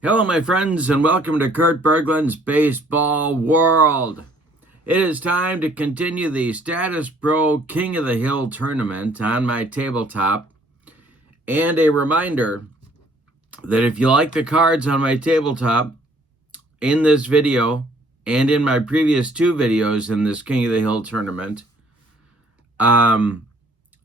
Hello, my friends, and welcome to Kurt Berglund's Baseball World. It is time to continue the Status Pro King of the Hill tournament on my tabletop. And a reminder that if you like the cards on my tabletop in this video and in my previous two videos in this King of the Hill tournament,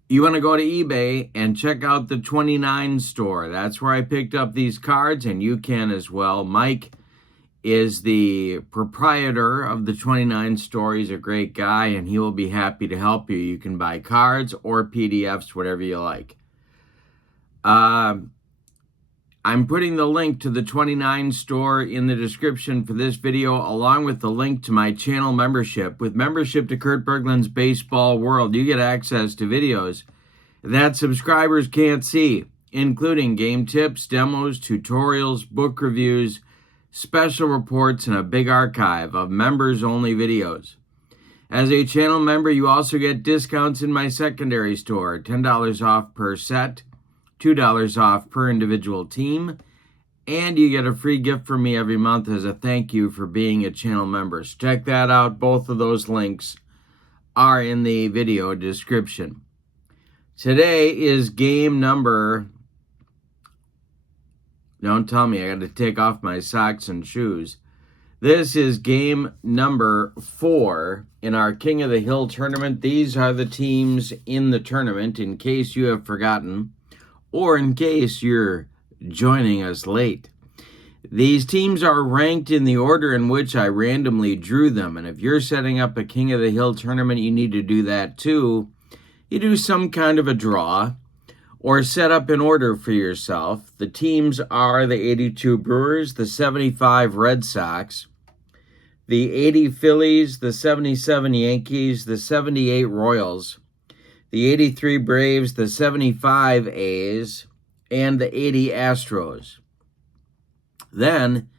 you want to go to eBay and check out the 29 store. That's where I picked up these cards, and you can as well. Mike is the proprietor of the 29 store. He's a great guy, and he will be happy to help you. You can buy cards or PDFs, whatever you like. I'm putting the link to the 29 store in the description for this video, along with the link to my channel membership. With membership to Kurt Berglund's Baseball World, you get access to videos that subscribers can't see, including game tips, demos, tutorials, book reviews, special reports, and a big archive of members-only videos. As a channel member, you also get discounts in my secondary store, $10 off per set, $2 off per individual team, and you get a free gift from me every month as a thank you for being a channel member. So check that out. Both of those links are in the video description. Today is game number... Don't tell me, I got to take off my socks and shoes. This is game number 4 in our King of the Hill tournament. These are the teams in the tournament, in case you have forgotten, or in case you're joining us late. These teams are ranked in the order in which I randomly drew them, and if you're setting up a King of the Hill tournament, you need to do that too. You do some kind of a draw, or set up an order for yourself. The teams are the 82 Brewers, the 75 Red Sox, the 80 Phillies, the 77 Yankees, the 78 Royals, the 83 Braves, the 75 A's, and the 80 Astros. Then,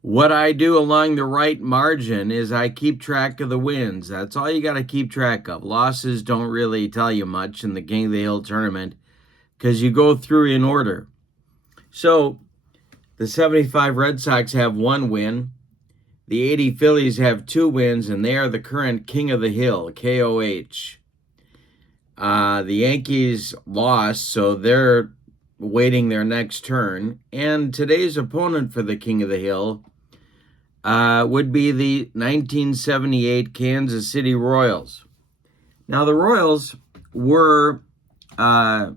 what I do along the right margin is I keep track of the wins. That's all you got to keep track of. Losses don't really tell you much in the King of the Hill tournament because you go through in order. So, the 75 Red Sox have 1 win. The 80 Phillies have 2 wins, and they are the current King of the Hill, KOH. The Yankees lost, so they're waiting their next turn. And today's opponent for the King of the Hill would be the 1978 Kansas City Royals. Now, the Royals were, I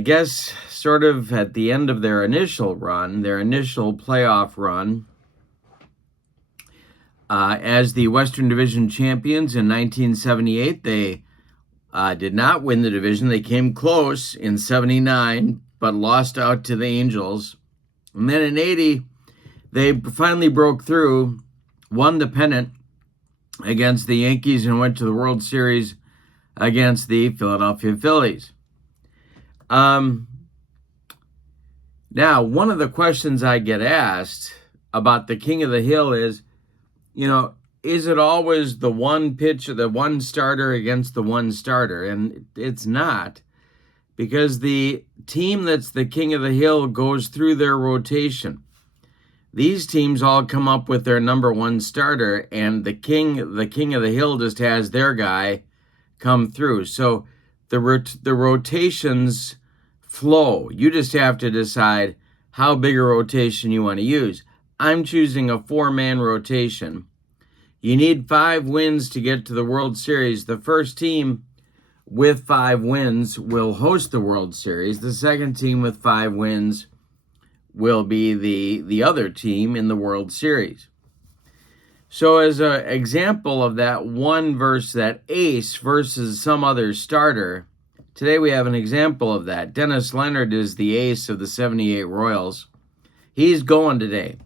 guess, sort of at the end of their initial run, their initial playoff run, as the Western Division champions in 1978. They did not win the division. They came close in 79, but lost out to the Angels. And then in 80, they finally broke through, won the pennant against the Yankees, and went to the World Series against the Philadelphia Phillies. Now, one of the questions I get asked about the King of the Hill is, is it always the one pitcher, the one starter against the one starter? And it's not, because the team that's the King of the Hill goes through their rotation. These teams all come up with their number 1 starter, and the King of the Hill just has their guy come through. So the rotations flow. You just have to decide how big a rotation you want to use. I'm choosing a 4-man rotation. You need 5 wins to get to the World Series. The first team with 5 wins will host the World Series. The second team with 5 wins will be the other team in the World Series. So as an example of that that ace versus some other starter, today we have an example of that. D.Leonard is the ace of the 78 Royals. He's going today.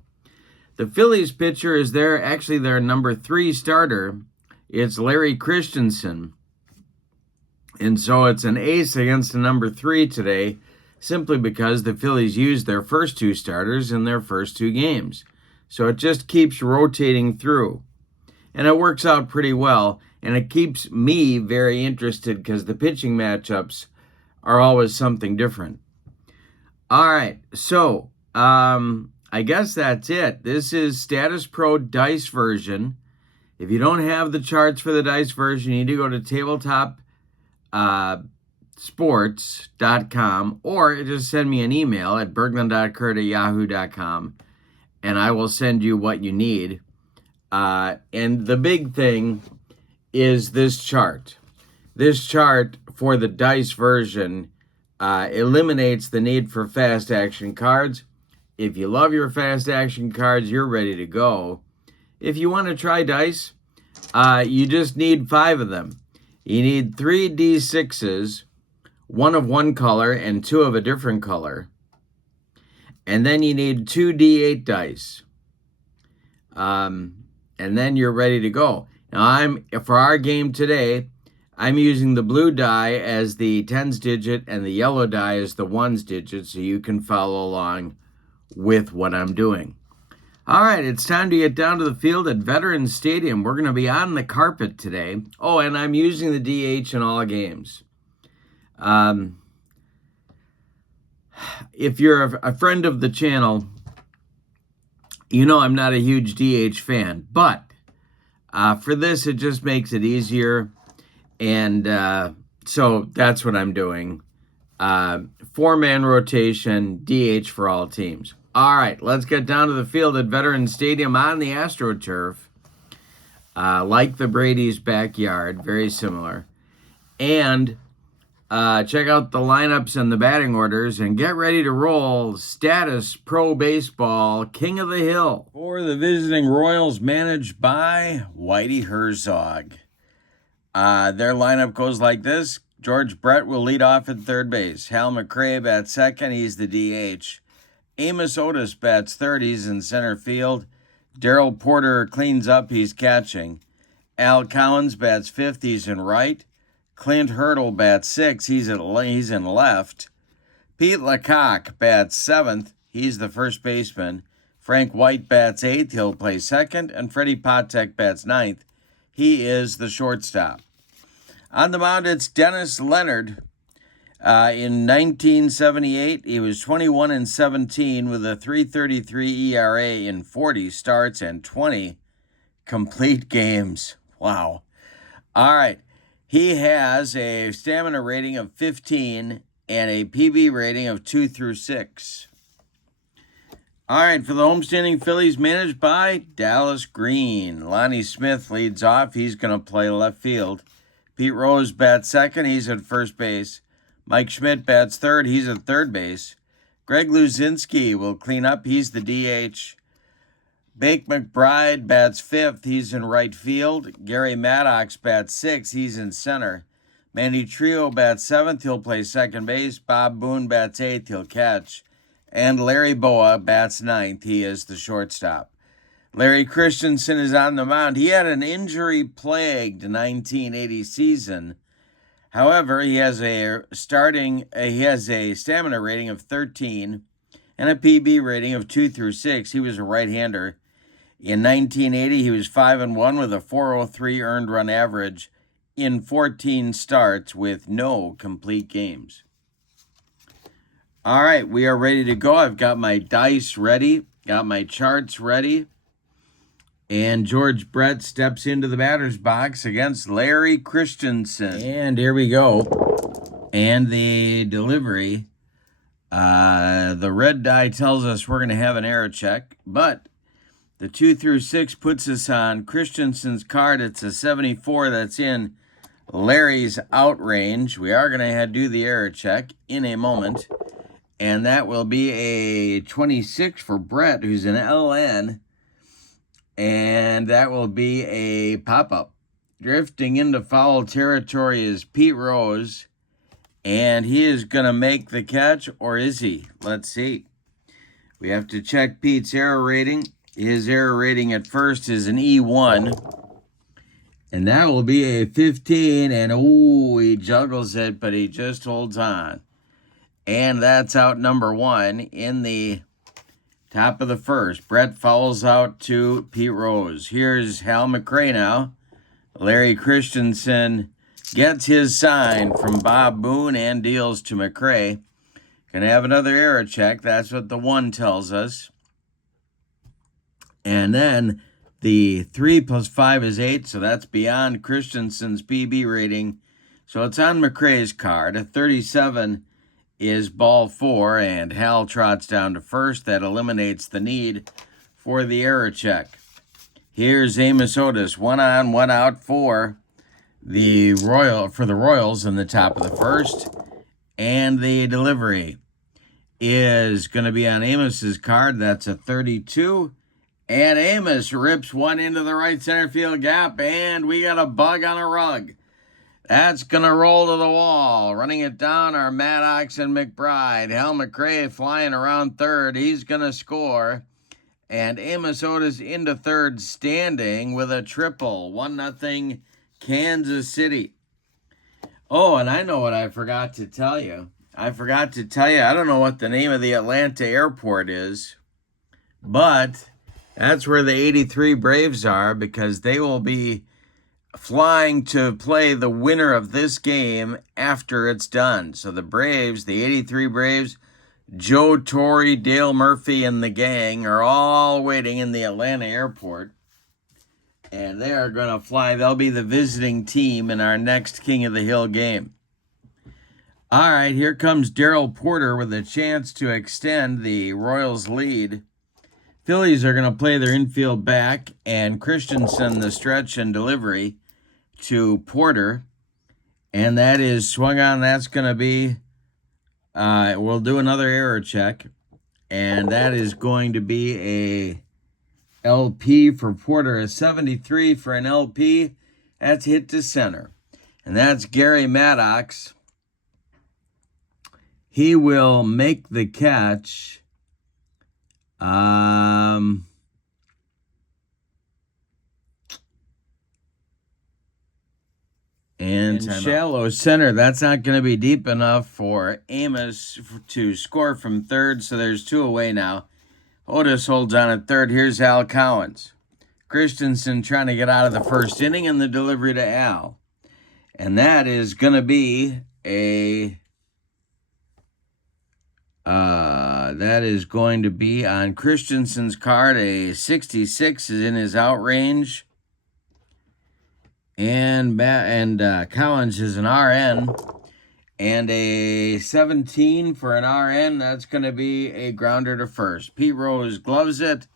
The Phillies pitcher is their number 3 starter. It's L.Christensen. And so it's an ace against a number 3 today, simply because the Phillies used their first 2 starters in their first 2 games. So it just keeps rotating through. And it works out pretty well. And it keeps me very interested because the pitching matchups are always something different. All right, so I guess that's it. This is Status Pro Dice version. If you don't have the charts for the dice version, you need to go to tabletopsports.com or just send me an email at berglund.kurt@yahoo.com, and I will send you what you need. And the big thing is this chart. This chart for the dice version eliminates the need for fast action cards. If you love your fast action cards, you're ready to go. If you want to try dice, you just need 5 of them. You need 3 D6s, 1 of one color and 2 of a different color. And then you need 2 D8 dice. And then you're ready to go. Now, for our game today, I'm using the blue die as the tens digit and the yellow die as the ones digit, so you can follow along with what I'm doing. All right, it's time to get down to the field at Veterans Stadium. We're going to be on the carpet today. Oh, and I'm using the DH in all games. If you're a friend of the channel, you know I'm not a huge DH fan, but for this, it just makes it easier. And so that's what I'm doing. 4-man rotation, DH for all teams. All right, let's get down to the field at Veterans Stadium on the AstroTurf. Like the Brady's backyard, very similar. And check out the lineups and the batting orders and get ready to roll Status Pro Baseball King of the Hill. For the visiting Royals, managed by Whitey Herzog. Their lineup goes like this. George Brett will lead off at third base. Hal McRae bats second. He's the DH. Amos Otis bats third. He's in center field. Darrell Porter cleans up. He's catching. Al Collins bats fifth. He's in right. Clint Hurdle bats sixth. He's in left. Pete Lecoq bats seventh. He's the first baseman. Frank White bats eighth. He'll play second. And Freddie Patek bats ninth. He is the shortstop. On the mound, it's D.Leonard. In 1978, he was 21-17 with a 3.33 ERA in 40 starts and 20 complete games. Wow. All right. He has a stamina rating of 15 and a PB rating of 2 through 6. All right, for the homestanding Phillies, managed by Dallas Green. Lonnie Smith leads off. He's going to play left field. Pete Rose bats second. He's at first base. Mike Schmidt bats third. He's at third base. Greg Luzinski will clean up. He's the DH. Bake McBride bats fifth. He's in right field. Gary Maddox bats sixth. He's in center. Manny Trio bats seventh. He'll play second base. Bob Boone bats eighth. He'll catch. And Larry Boa bats ninth. He is the shortstop. L.Christensen is on the mound. He had an injury-plagued 1980 season. However, he has a stamina rating of 13 and a PB rating of 2 through 6. He was a right-hander. In 1980, he was 5-1 with a 4.03 earned run average in 14 starts with no complete games. All right, we are ready to go. I've got my dice ready, got my charts ready. And George Brett steps into the batter's box against L.Christensen. And here we go. And the delivery. The red die tells us we're going to have an error check. But the 2 through 6 puts us on Christensen's card. It's a 74 that's in Larry's out range. We are going to do the error check in a moment. And that will be a 26 for Brett, who's an LN. And that will be a pop-up. Drifting into foul territory is Pete Rose. And he is going to make the catch, or is he? Let's see. We have to check Pete's error rating. His error rating at first is an E1. And that will be a 15. And, he juggles it, but he just holds on. And that's out number 1 in the top of the first. Brett fouls out to Pete Rose. Here's Hal McRae now. L.Christensen gets his sign from Bob Boone and deals to McRae. Going to have another error check. That's what the 1 tells us. And then the 3 plus 5 is 8, so that's beyond Christensen's PB rating. So it's on McRae's card. A 37 is ball 4, and Hal trots down to first. That eliminates the need for the error check. Here's Amos Otis, 1 on, 1 out for the Royals in the top of the first. And the delivery is going to be on Amos's card. That's a 32. And Amos rips one into the right center field gap, and we got a bug on a rug. That's going to roll to the wall. Running it down are Maddox and McBride. Hal McRae flying around third. He's going to score. And Amos Otis into third, standing with a triple. 1-0 Kansas City. Oh, and I know what I forgot to tell you. I don't know what the name of the Atlanta airport is, but that's where the 83 Braves are, because they will be flying to play the winner of this game after it's done. So the Braves, the 83 Braves, Joe Torre, Dale Murphy, and the gang are all waiting in the Atlanta airport. And they are going to fly. They'll be the visiting team in our next King of the Hill game. All right, here comes Darrell Porter with a chance to extend the Royals' lead. Phillies are going to play their infield back, and Christensen the stretch and delivery to Porter. And that is swung on. That's going to be, we'll do another error check. And that is going to be a LP for Porter, a 73 for an LP. That's hit to center. And that's Gary Maddox. He will make the catch. And shallow center. That's not going to be deep enough for Amos to score from third, so there's 2 away now. Otis holds on at third. Here's Al Cowens. Christensen trying to get out of the first inning, and the delivery to Al. And that is going to be on Christensen's card. A 66 is in his out range. And Cowens is an RN. And a 17 for an RN. That's going to be a grounder to first. Pete Rose gloves it,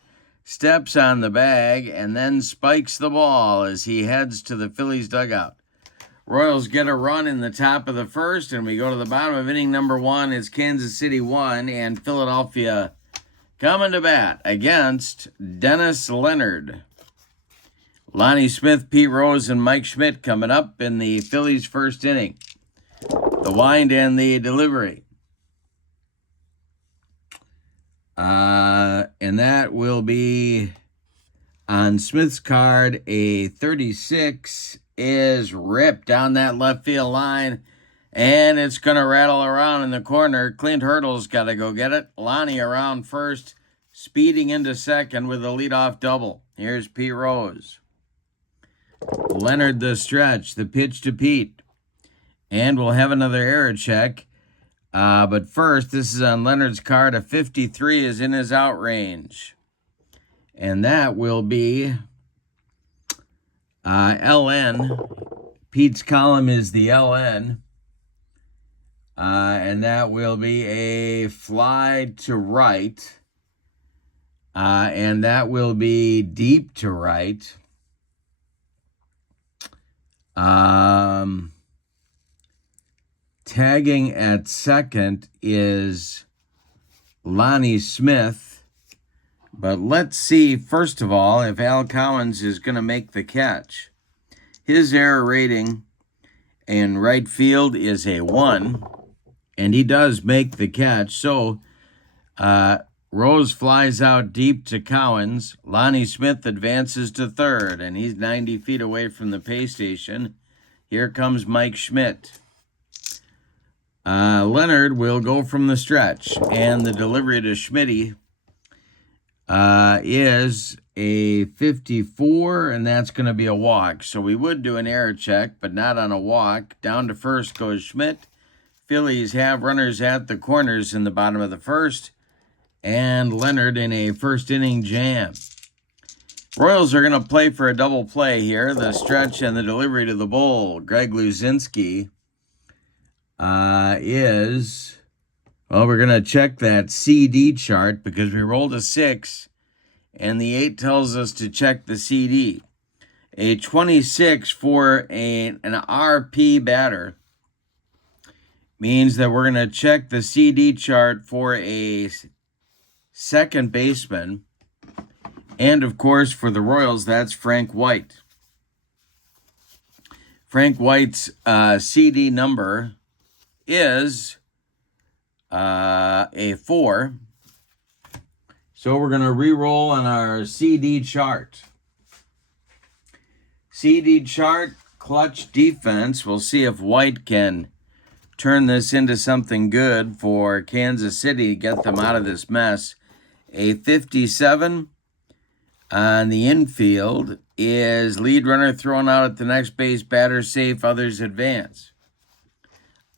steps on the bag, and then spikes the ball as he heads to the Phillies dugout. Royals get a run in the top of the first, and we go to the bottom of inning number 1. It's Kansas City 1 and Philadelphia coming to bat against D.Leonard. Lonnie Smith, Pete Rose, and Mike Schmidt coming up in the Phillies' first inning. The wind and the delivery. And that will be on Smith's card. A 36 is ripped down that left field line, and it's going to rattle around in the corner. Clint Hurdle's got to go get it. Lonnie around first, speeding into second with a leadoff double. Here's Pete Rose. Leonard the stretch, the pitch to Pete. And we'll have another error check. But first, this is on Leonard's card. A 53 is in his out range. And that will be LN. Pete's column is the LN. And that will be a fly to right. And that will be deep to right. Tagging at second is Lonnie Smith. But let's see, first of all, if Al Cowens is going to make the catch. His error rating in right field is a 1, and he does make the catch. So Rose flies out deep to Cowens. Lonnie Smith advances to third, and he's 90 feet away from the pay station. Here comes Mike Schmidt. Leonard will go from the stretch, and the delivery to Schmitty is a 54, and that's going to be a walk. So we would do an error check, but not on a walk. Down to first goes Schmidt. Phillies have runners at the corners in the bottom of the first, and Leonard in a first inning jam. Royals are going to play for a double play here. The stretch and the delivery to the bull, Greg Luzinski, is... Well, we're going to check that CD chart because we rolled a 6, and the 8 tells us to check the CD. A 26 for an RP batter means that we're going to check the CD chart for a second baseman. And, of course, for the Royals, that's Frank White. Frank White's CD number is a 4. So we're going to re-roll on our CD chart. CD chart, clutch defense. We'll see if White can turn this into something good for Kansas City to get them out of this mess. A 57 on the infield is lead runner thrown out at the next base, batter safe, others advance.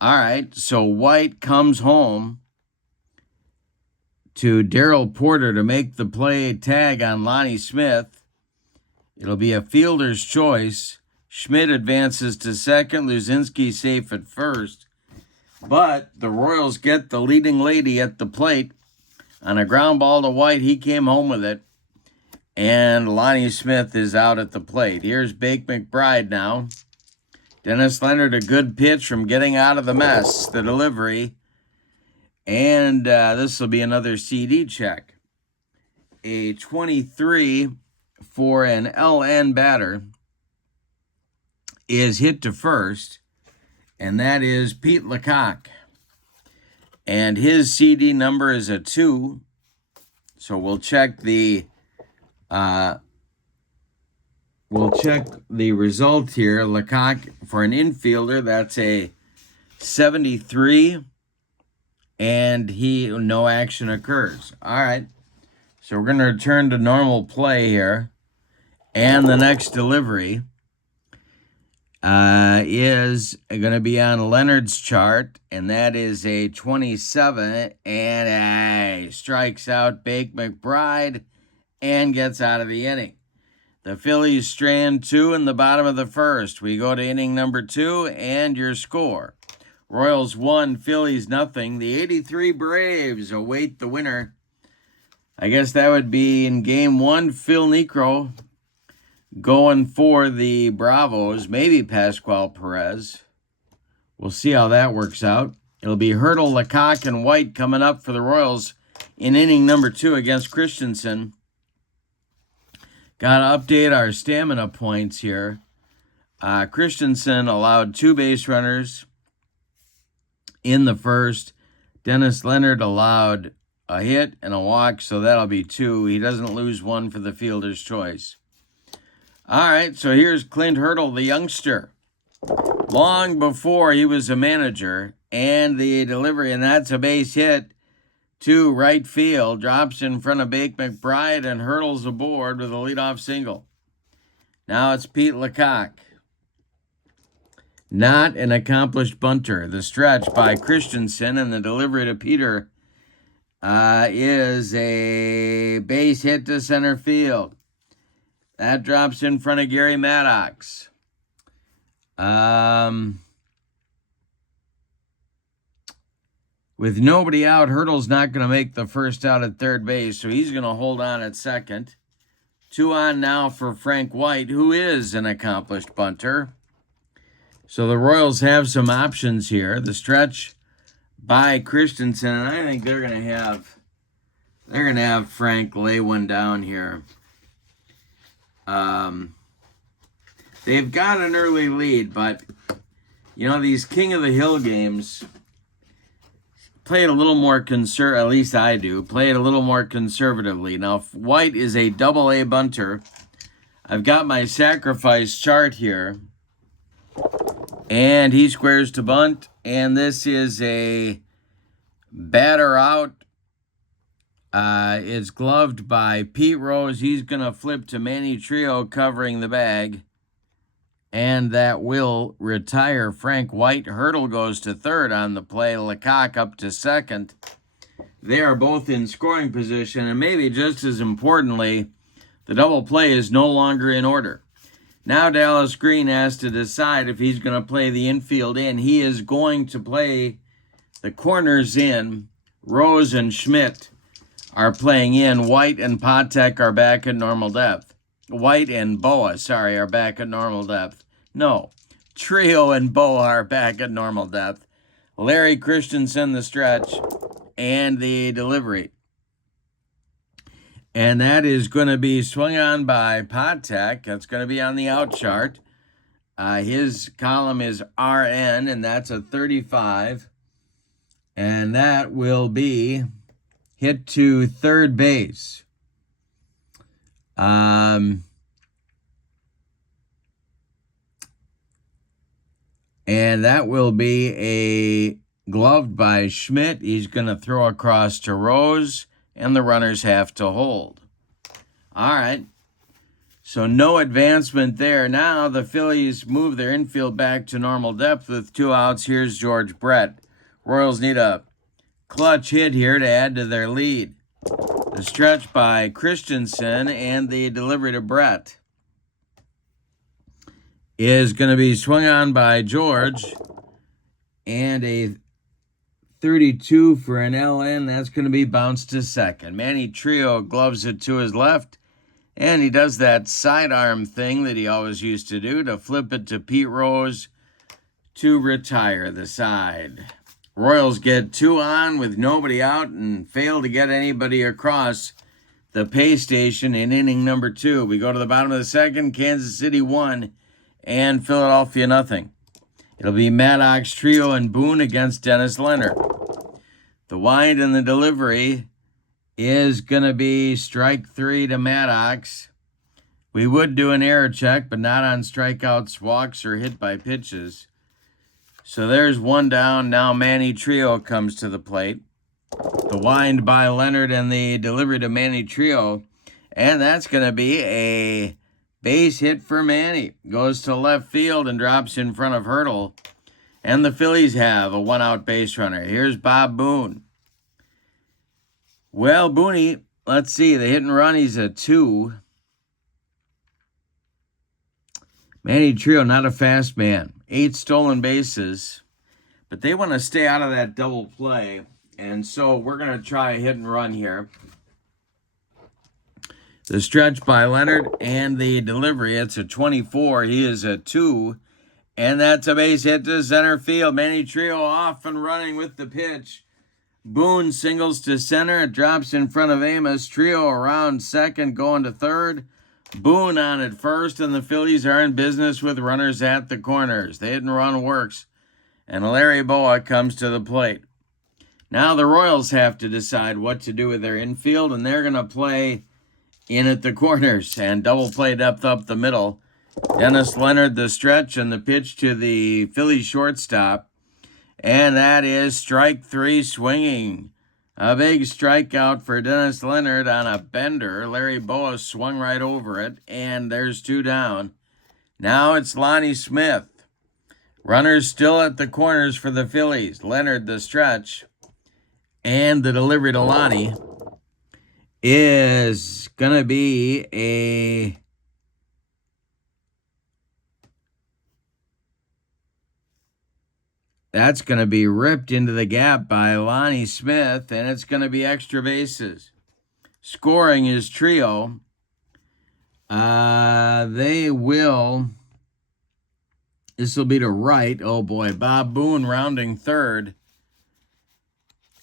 All right, so White comes home to Darryl Porter to make the play tag on Lonnie Smith. It'll be a fielder's choice. Schmidt advances to second, Luzinski safe at first. But the Royals get the leading lady at the plate. On a ground ball to White, he came home with it. And Lonnie Smith is out at the plate. Here's Bake McBride now. Dennis Leonard, a good pitch from getting out of the mess, the delivery. And this will be another CD check. A 23 for an LN batter is hit to first, and that is Pete Lecoq. And his CD number is a 2. So we'll check the result here. Lecoq, for an infielder, that's a 73, and no action occurs. All right, so we're going to return to normal play here, and the next delivery is going to be on Leonard's chart, and that is a 27, and strikes out Bake McBride and gets out of the inning. The Phillies strand 2 in the bottom of the first. We go to inning number 2, and your score. Royals 1, Phillies nothing. The 83 Braves await the winner. I guess that would be in game 1, Phil Niekro going for the Bravos, maybe Pascual Perez. We'll see how that works out. It'll be Hurdle, Lecoq, and White coming up for the Royals in inning number 2 against Christensen. Got to update our stamina points here. Christensen allowed 2 base runners in the first. Dennis Leonard allowed a hit and a walk, so that'll be 2. He doesn't lose 1 for the fielder's choice. All right, so here's Clint Hurdle, the youngster. Long before he was a manager, and the delivery, and that's a base hit to right field, drops in front of Bake McBride and hurdles aboard with a leadoff single. Now it's Pete Lecoq. Not an accomplished bunter. The stretch by Christensen and the delivery to Peter is a base hit to center field. That drops in front of Gary Maddox. With nobody out, Hurdle's not going to make the first out at third base, so he's going to hold on at second. 2 on now for Frank White, who is an accomplished bunter. So the Royals have some options here. The stretch by Christensen, and I think they're going to have Frank lay one down here. They've got an early lead, but these King of the Hill games, play it a little more at least I do, play it a little more conservatively. Now, White is a double-A bunter. I've got my sacrifice chart here, and he squares to bunt, and this is a batter out. It's gloved by Pete Rose. He's going to flip to Manny Trio covering the bag. and that will retire Frank White. Hurdle goes to third on the play. Lecoq up to second. They are both in scoring position, and maybe just as importantly, the double play is no longer in order. Now Dallas Green has to decide if he's going to play the infield in. He is going to play the corners in. Rose and Schmidt are playing in. White and Patek are back at normal depth. White and Boa, are back at normal depth. No, Trio and Boa are back at normal depth. Larry Christensen, the stretch, and the delivery. And that is going to be swung on by Patek. That's going to be on the out chart. His column is RN, and that's a 35. And that will be hit to third base. And that will be a gloved by Schmidt. He's going to throw across to Rose, and the runners have to hold. All right. So no advancement there. Now the Phillies move their infield back to normal depth with 2 outs. Here's George Brett. Royals need a clutch hit here to add to their lead. The stretch by Christensen and the delivery to Brett is going to be swung on by George, and a 32 for an LN. That's going to be bounced to second. Manny Trio gloves it to his left, and he does that sidearm thing that he always used to do to flip it to Pete Rose to retire the side. Royals get 2 on with nobody out and fail to get anybody across the pay station in inning number 2. We go to the bottom of the second. Kansas City 1 and Philadelphia 0. It'll be Maddox, Trio, and Boone against Dennis Leonard. The wind and the delivery is going to be strike 3 to Maddox. We would do an error check, but not on strikeouts, walks, or hit by pitches. So there's 1 down. Now Manny Trio comes to the plate. The wind by Leonard and the delivery to Manny Trio. And that's going to be a base hit for Manny. Goes to left field and drops in front of Hurdle. And the Phillies have a 1-out base runner. Here's Bob Boone. Well, Booney, let's see. The hit and run, he's a 2. Manny Trio, not a fast man. 8 stolen bases. But they want to stay out of that double play. And so we're going to try a hit and run here. The stretch by Leonard and the delivery. It's a 24. He is a 2. And that's a base hit to center field. Manny Trio off and running with the pitch. Boone singles to center. It drops in front of Amos. Trio around second, going to third. Boone on at first, and the Phillies are in business with runners at the corners. The hit and run works, and Larry Boa comes to the plate. Now the Royals have to decide what to do with their infield, and they're going to play in at the corners and double play depth up the middle. Dennis Leonard, the stretch, and the pitch to the Phillies shortstop. And that is strike 3 swinging. A big strikeout for Dennis Leonard on a bender. Larry Boa swung right over it, and there's 2 down. Now it's Lonnie Smith. Runners still at the corners for the Phillies. Leonard, the stretch, and the delivery to Lonnie is going to be a... That's going to be ripped into the gap by Lonnie Smith, and it's going to be extra bases. Scoring is Trio. They will... This will be to right. Oh, boy. Bob Boone rounding third.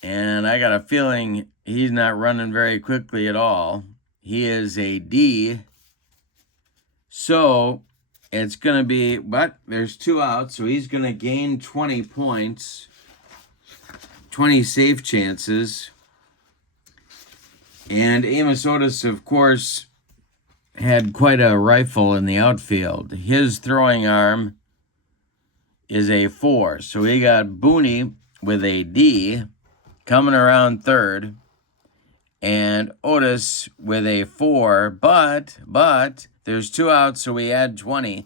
And I got a feeling he's not running very quickly at all. He is a D. So... It's going to be, but there's 2 outs, so he's going to gain 20 points, 20 safe chances. And Amos Otis, of course, had quite a rifle in the outfield. His throwing arm is a 4. So we got Booney with a D coming around third, and Otis with a 4, but there's 2 outs, so we add 20.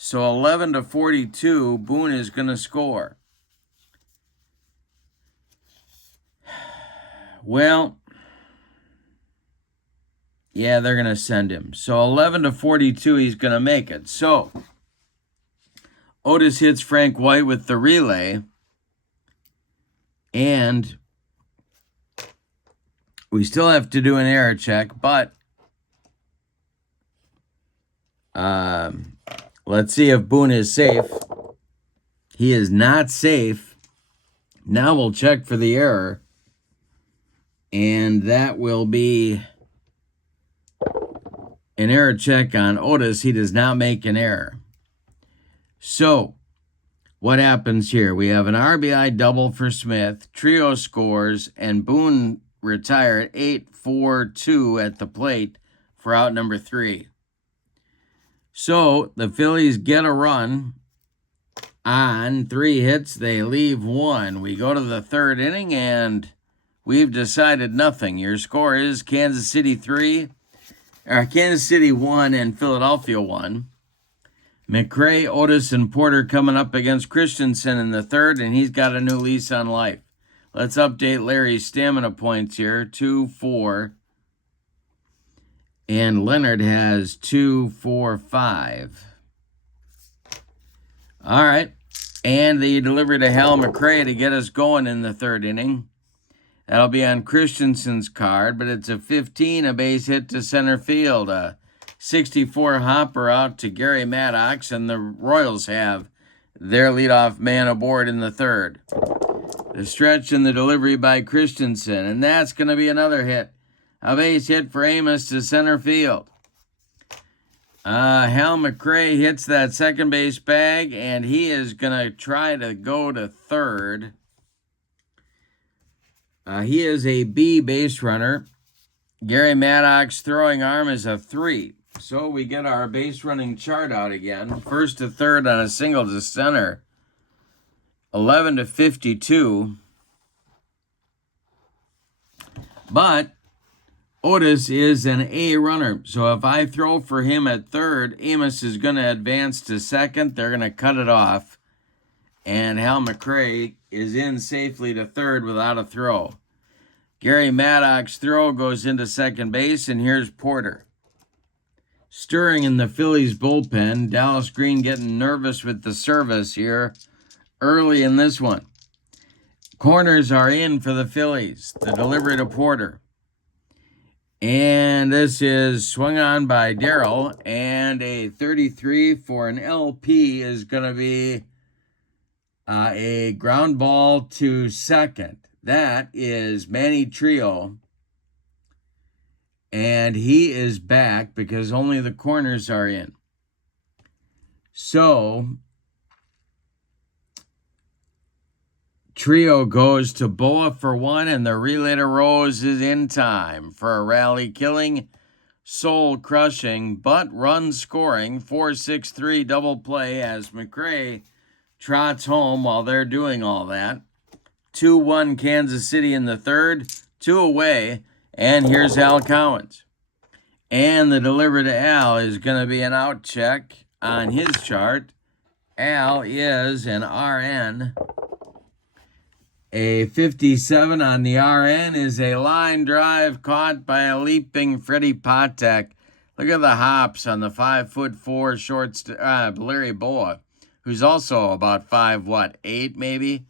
So 11-42, Boone is going to score. Well, yeah, they're going to send him. So 11-42, he's going to make it. So Otis hits Frank White with the relay. And we still have to do an error check, but let's see if Boone is safe. He is not safe. Now we'll check for the error. And that will be an error check on Otis. He does not make an error. So what happens here? We have an RBI double for Smith. Trio scores, and Boone retired 8-4-2 at the plate for out number 3. So the Phillies get a run on 3 hits. They leave 1. We go to the 3rd inning, and we've decided nothing. Your score is Kansas City 1 and Philadelphia 1. McRae, Otis, and Porter coming up against Christensen in the 3rd, and he's got a new lease on life. Let's update Larry's stamina points here. 2, 4. And Leonard has 2, 4, 5. All right. And the delivery to Hal McRae to get us going in the 3rd inning. That'll be on Christensen's card, but it's a 15, a base hit to center field. A 64 hopper out to Gary Maddox, and the Royals have their leadoff man aboard in the 3rd. The stretch and the delivery by Christensen, and that's going to be another hit. A base hit for Amos to center field. Hal McRae hits that second base bag, and he is going to try to go to 3rd. He is a B base runner. Gary Maddox throwing arm is a 3. So we get our base running chart out again. 1st to 3rd on a single to center. 11-52. But Otis is an A runner. So if I throw for him at 3rd, Amos is going to advance to 2nd. They're going to cut it off. And Hal McRae is in safely to 3rd without a throw. Gary Maddox's throw goes into second base, and here's Porter. Stirring in the Phillies bullpen. Dallas Green getting nervous with the service here early in this one. Corners are in for the Phillies. The delivery to Porter. And this is swung on by Darrell, and a 33 for an LP is going to be a ground ball to 2nd. That is Manny Trio, and he is back because only the corners are in. So Trio goes to Boa for 1, and the relay to Rose is in time for a rally-killing, soul-crushing, but run-scoring 4-6-3 double play as McRae trots home while they're doing all that. 2-1 Kansas City in the 3rd, 2 away, and here's Al Cowens. And the delivery to Al is going to be an out check on his chart. Al is an RN. A 57 on the RN is a line drive caught by a leaping Freddie Patek. Look at the hops on the 5'4" short Larry Boa, who's also about 5'8" maybe.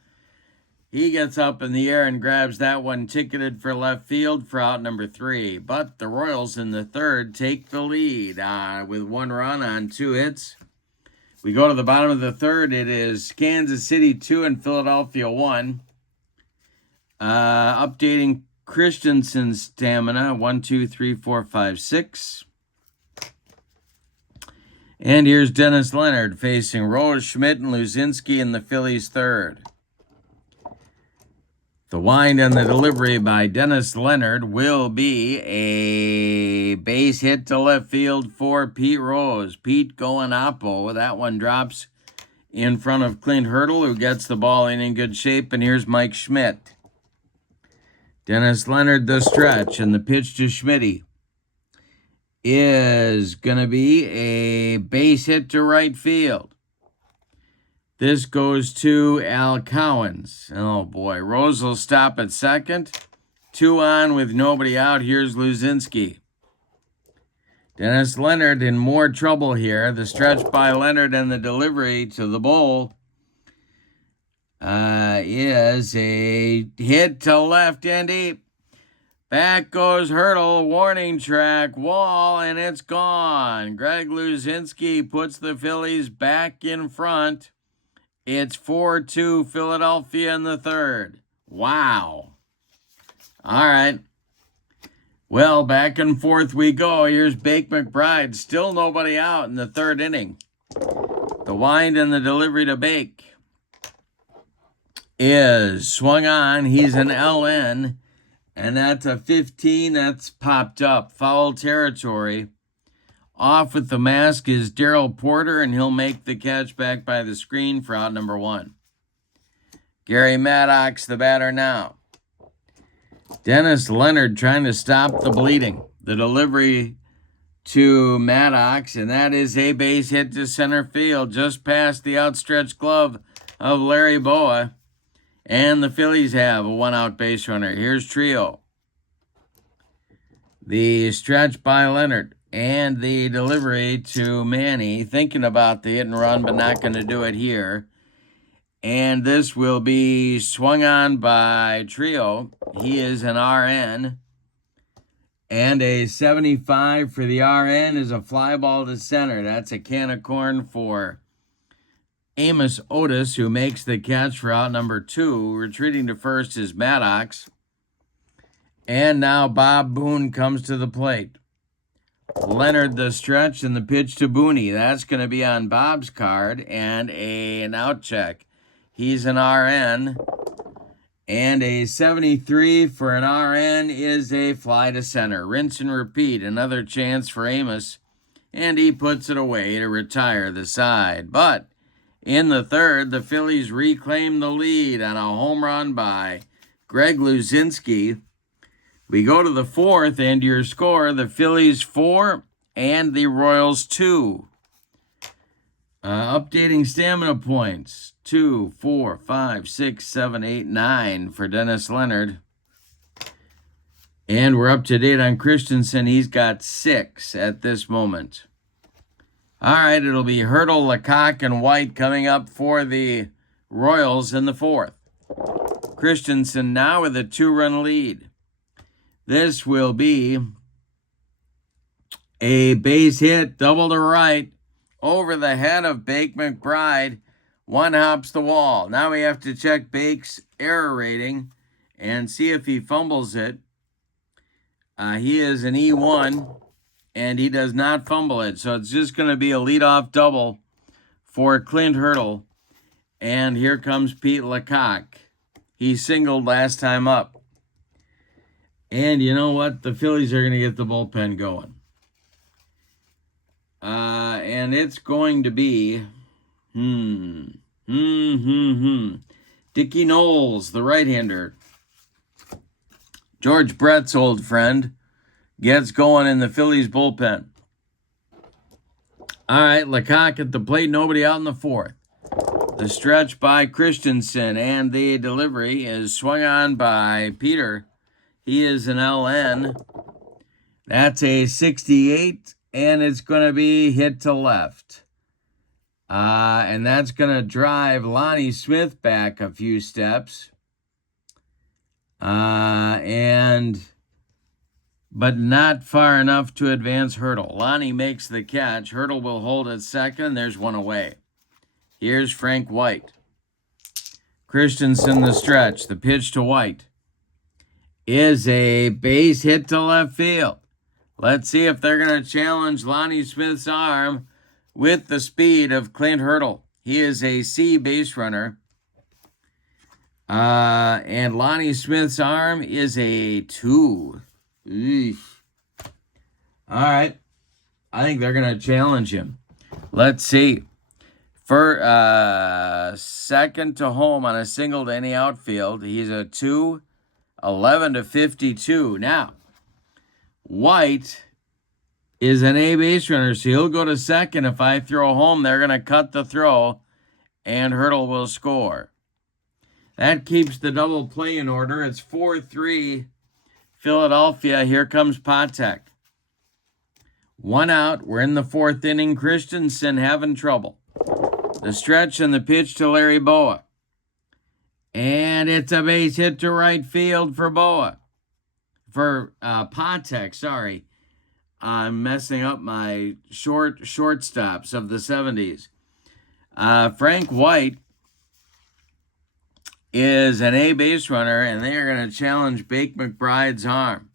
He gets up in the air and grabs that one ticketed for left field for out number 3. But the Royals in the 3rd take the lead with 1 run on 2 hits. We go to the bottom of the 3rd. It is Kansas City 2 and Philadelphia 1. Updating Christensen's stamina, 1, 2, 3, 4, 5, 6. And here's Dennis Leonard facing Rose, Schmidt, and Luzinski in the Phillies' 3rd. The wind and the delivery by Dennis Leonard will be a base hit to left field for Pete Rose. Pete going oppo. That one drops in front of Clint Hurdle, who gets the ball in good shape. And here's Mike Schmidt. Dennis Leonard the stretch and the pitch to Schmitty. is going to be a base hit to right field. This goes to Al Cowens. Oh, boy. Rose will stop at second. 2 on with nobody out. Here's Luzinski. D.Leonard in more trouble here. The stretch by Leonard and the delivery to the bowl is a hit to left and deep. Back goes Hurdle, warning track, wall, and it's gone. Greg Luzinski puts the Phillies back in front. It's 4-2 Philadelphia in the third. Wow. All right. Well, back and forth we go. Here's Bake McBride. Still nobody out in the third inning. The wind and the delivery to Bake is swung on. He's an LN. And that's a 15 that's popped up. Foul territory. Off with the mask is Darrell Porter, and he'll make the catch back by the screen for out number 1. Gary Maddox, the batter now. D.Leonard trying to stop the bleeding. The delivery to Maddox, and that is a base hit to center field, just past the outstretched glove of Larry Boa. And the Phillies have a 1-out base runner. Here's Trio. The stretch by Leonard and the delivery to Manny. Thinking about the hit and run, but not going to do it here. And this will be swung on by Trio. He is an RN. And a 75 for the RN is a fly ball to center. That's a can of corn for Amos Otis, who makes the catch for out number 2. Retreating to first is Maddox. And now Bob Boone comes to the plate. Leonard the stretch and the pitch to Booney. That's going to be on Bob's card and an out check. He's an RN. And a 73 for an RN is a fly to center. Rinse and repeat. Another chance for Amos. And he puts it away to retire the side. But in the third, the Phillies reclaim the lead on a home run by Greg Luzinski. We go to the fourth, and your score, the Phillies 4 and the Royals 2. Updating stamina points. 2, 4, 5, 6, 7, 8, 9 for D.Leonard. And we're up to date on Christensen. He's got 6 at this moment. All right, it'll be Hurdle, Lecoq, and White coming up for the Royals in the fourth. Christensen now with a 2-run lead. This will be a base hit, double to right, over the head of Bake McBride. 1 hops the wall. Now we have to check Bake's error rating and see if he fumbles it. He is an E1, and he does not fumble it. So it's just going to be a leadoff double for Clint Hurdle. And here comes Pete Lecoq. He singled last time up. And you know what? The Phillies are going to get the bullpen going. And it's going to be... Dickie Knowles, the right-hander. George Brett's old friend, gets going in the Phillies bullpen. All right, Lecoq at the plate, nobody out in the fourth. The stretch by Christensen, and the delivery is swung on by Peter. He is an LN. That's a 68, and it's going to be hit to left. And that's going to drive Lonnie Smith back a few steps. But not far enough to advance Hurdle. Lonnie makes the catch. Hurdle will hold at second. There's one away. Here's Frank White. Christensen the stretch. The pitch to White is a base hit to left field. Let's see if they're going to challenge Lonnie Smith's arm with the speed of Clint Hurdle. He is a C base runner. And Lonnie Smith's arm is a 2. Eesh. All right. I think they're going to challenge him. Let's see. For second to home on a single to any outfield, he's a 2, 11 to 52. Now, White is an A base runner, so he'll go to second. If I throw home, they're going to cut the throw, and Hurdle will score. That keeps the double play in order. It's 4-3 Philadelphia. Here comes Patek. 1 out. We're in the 4th inning. Christensen having trouble. The stretch and the pitch to Larry Boa. And it's a base hit to right field for Boa. For Patek, sorry. I'm messing up my shortstops of the 70s. Frank White is an A base runner, and they are going to challenge Bake McBride's arm.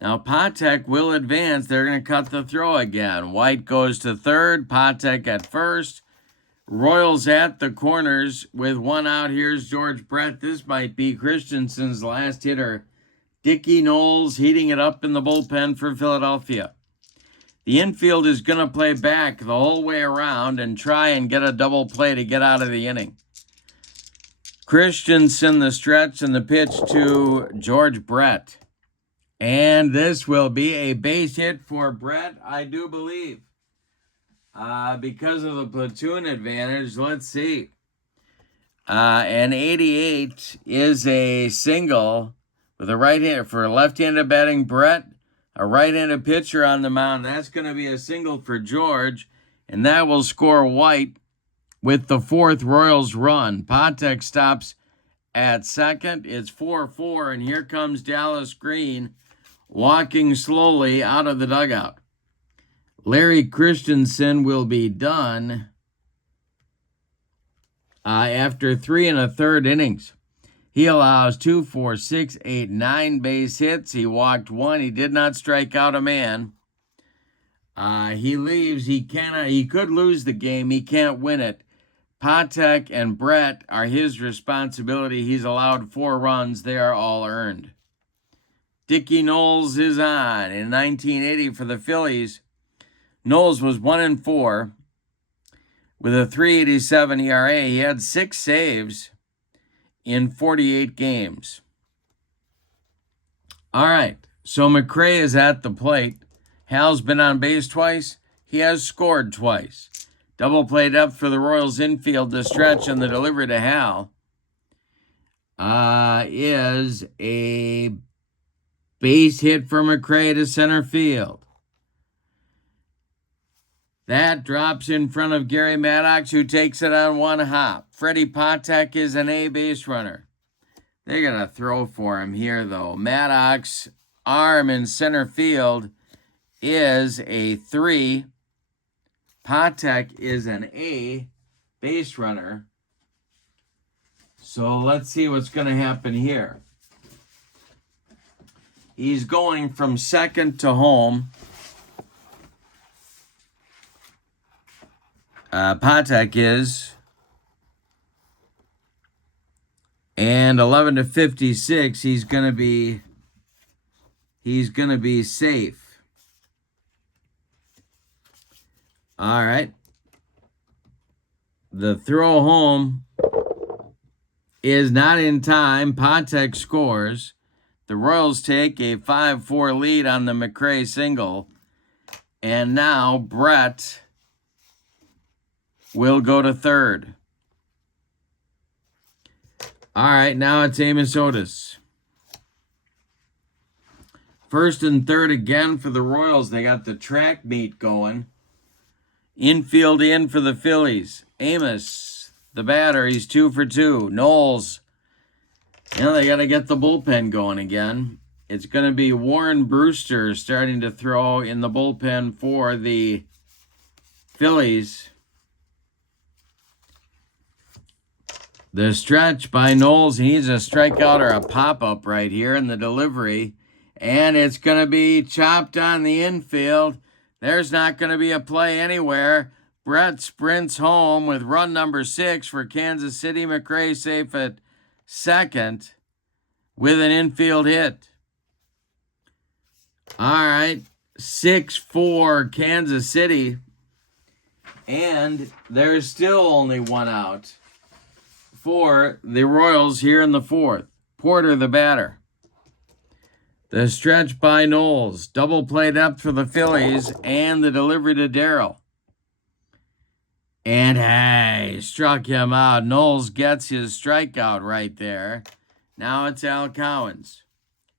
Now, Patek will advance. They're going to cut the throw again. White goes to third. Patek at first. Royals at the corners with 1 out. Here's George Brett. This might be Christensen's last hitter. Dickie Knowles heating it up in the bullpen for Philadelphia. The infield is going to play back the whole way around and try and get a double play to get out of the inning. Christensen, the stretch, and the pitch to George Brett. And this will be a base hit for Brett, I do believe. Because of the platoon advantage, let's see. And 88 is a single with a right-hander for left-handed batting Brett, a right-handed pitcher on the mound. That's going to be a single for George, and that will score White with the 4th Royals run. Patek stops at second. It's 4-4, and here comes Dallas Green walking slowly out of the dugout. Larry Christensen will be done after 3 1/3 innings. He allows 2, 4, 6, 8, 9 base hits. He walked 1. He did not strike out a man. He leaves. He could lose the game. He can't win it. Patek and Brett are his responsibility. He's allowed 4 runs. They are all earned. Dickie Knowles is on. In 1980 for the Phillies, Knowles was 1-4 with a 3.87 ERA. He had 6 saves in 48 games. All right, so McRae is at the plate. Hal's been on base twice. He has scored twice. Double play depth for the Royals infield. The stretch and the delivery to Hal is a base hit for McRae to center field. That drops in front of Gary Maddox, who takes it on 1 hop. Freddie Patek is an A base runner. They're going to throw for him here, though. Maddox, arm in center field, is a 3. Patek is an A base runner. So let's see what's going to happen here. He's going from second to home. Patek is. And 11-56, he's going to be safe. All right. The throw home is not in time. Patek scores. The Royals take a 5-4 lead on the McRae single. And now Brett will go to third. All right, now it's Amos Otis. First and third again for the Royals. They got the track meet going. Infield in for the Phillies. Amos, the batter, he's 2 for 2. Knowles, they got to get the bullpen going again. It's going to be Warren Brewster starting to throw in the bullpen for the Phillies. The stretch by Knowles, he needs a strikeout or a pop-up right here in the delivery. And it's going to be chopped on the infield. There's not going to be a play anywhere. Brett sprints home with run number 6 for Kansas City. McRae safe at second with an infield hit. All right, 6-4 Kansas City. And there's still only 1 out for the Royals here in the 4th. Porter, the batter. The stretch by Knowles. Double play depth for the Phillies and the delivery to Darrell. And hey, struck him out. Knowles gets his strikeout right there. Now it's Al Cowens.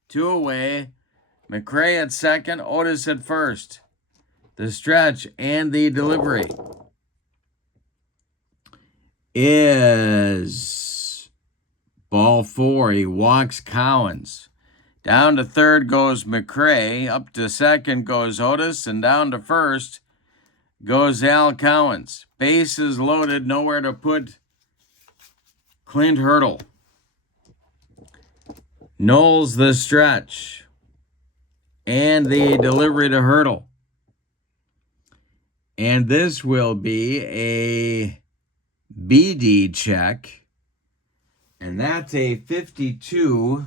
2 away. McRae at second, Otis at first. The stretch and the delivery is ball 4. He walks Cowens. Down to third goes McRae. Up to second goes Otis. And down to first goes Al Cowens. Bases loaded. Nowhere to put Clint Hurdle. Knowles the stretch. And the delivery to Hurdle. And this will be a BD check. And that's a 52.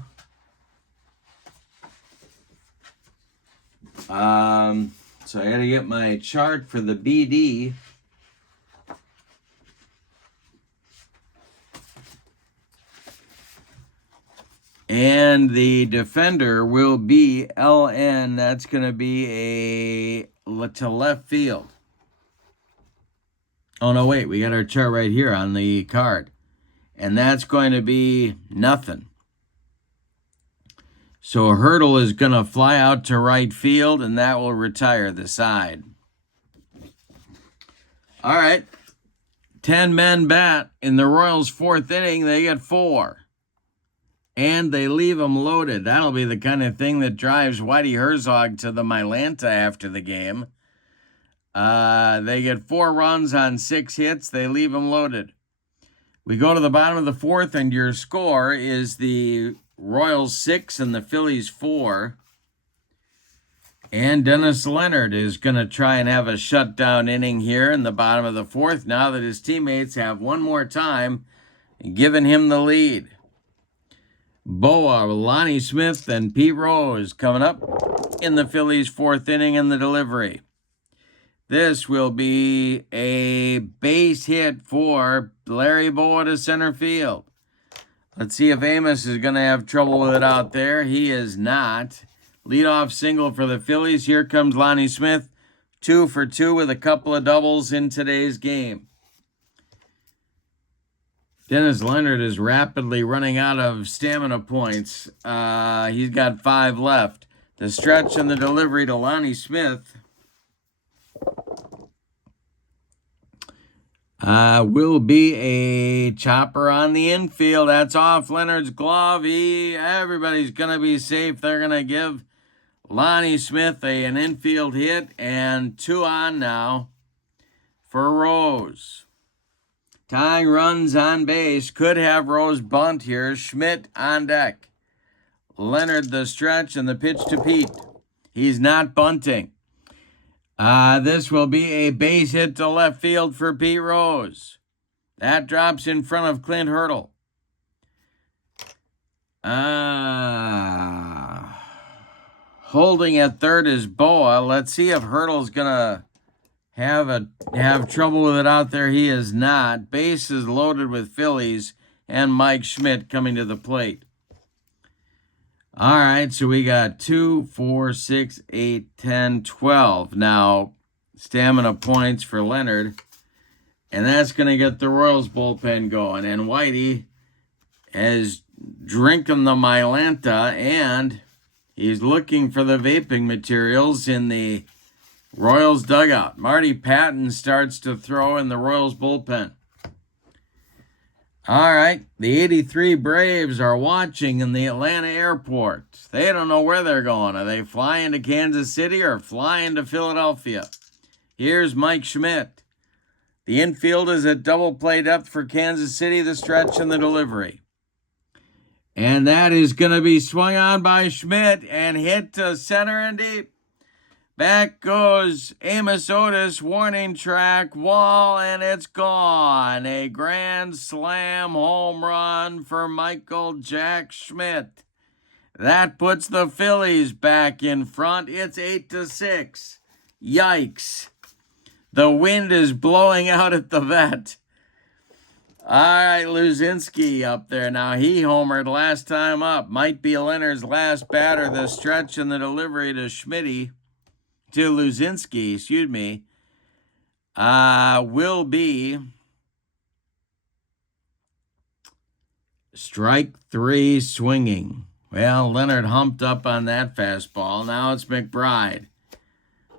So I got to get my chart for the BD. And the defender will be LN. That's going to be to left field. Oh, no, wait. We got our chart right here on the card. And that's going to be nothing. So Hurdle is going to fly out to right field, and that will retire the side. All right. 10 men bat in the Royals' 4th inning. They get 4. And they leave them loaded. That'll be the kind of thing that drives Whitey Herzog to the Mylanta after the game. They get 4 runs on 6 hits. They leave them loaded. We go to the bottom of the 4th, and your score is the Royals 6 and the Phillies 4. And Dennis Leonard is going to try and have a shutdown inning here in the bottom of the 4th now that his teammates have one more time given him the lead. Boa, Lonnie Smith, and Pete Rose coming up in the Phillies' 4th inning in the delivery. This will be a base hit for Larry Boa to center field. Let's see if Amos is going to have trouble with it out there. He is not. Leadoff single for the Phillies. Here comes Lonnie Smith, 2 for 2 with a couple of doubles in today's game. Dennis Leonard is rapidly running out of stamina points. He's got 5 left. The stretch and the delivery to Lonnie Smith will be a chopper on the infield. That's off Leonard's glove. Everybody's going to be safe. They're going to give Lonnie Smith an infield hit, and 2 on now for Rose. Tying runs on base. Could have Rose bunt here. Schmidt on deck. Leonard the stretch and the pitch to Pete. He's not bunting. This will be a base hit to left field for Pete Rose. That drops in front of Clint Hurdle. Holding at third is Boa. Let's see if Hurdle's going to have trouble with it out there. He is not. Base is loaded with Phillies and Mike Schmidt coming to the plate. All right, so we got 2, 4, 6, 8, 10, 12. Now, stamina points for Leonard. And that's going to get the Royals bullpen going. And Whitey is drinking the Mylanta, and he's looking for the vaping materials in the Royals dugout. Marty Patton starts to throw in the Royals bullpen. All right, the 83 Braves are watching in the Atlanta airport. They don't know where they're going. Are they flying to Kansas City or flying to Philadelphia? Here's Mike Schmidt. The infield is at double play depth for Kansas City, the stretch and the delivery. And that is going to be swung on by Schmidt and hit to center and deep. Back goes Amos Otis, warning track, wall, and it's gone. A grand slam home run for Michael Jack Schmidt. That puts the Phillies back in front. It's 8-6. Yikes. The wind is blowing out at the vet. All right, Luzinski up there. Now, he homered last time up. Might be Leonard's last batter. The stretch and the delivery to Luzinski, excuse me, will be strike 3 swinging. Well, Leonard humped up on that fastball. Now it's McBride.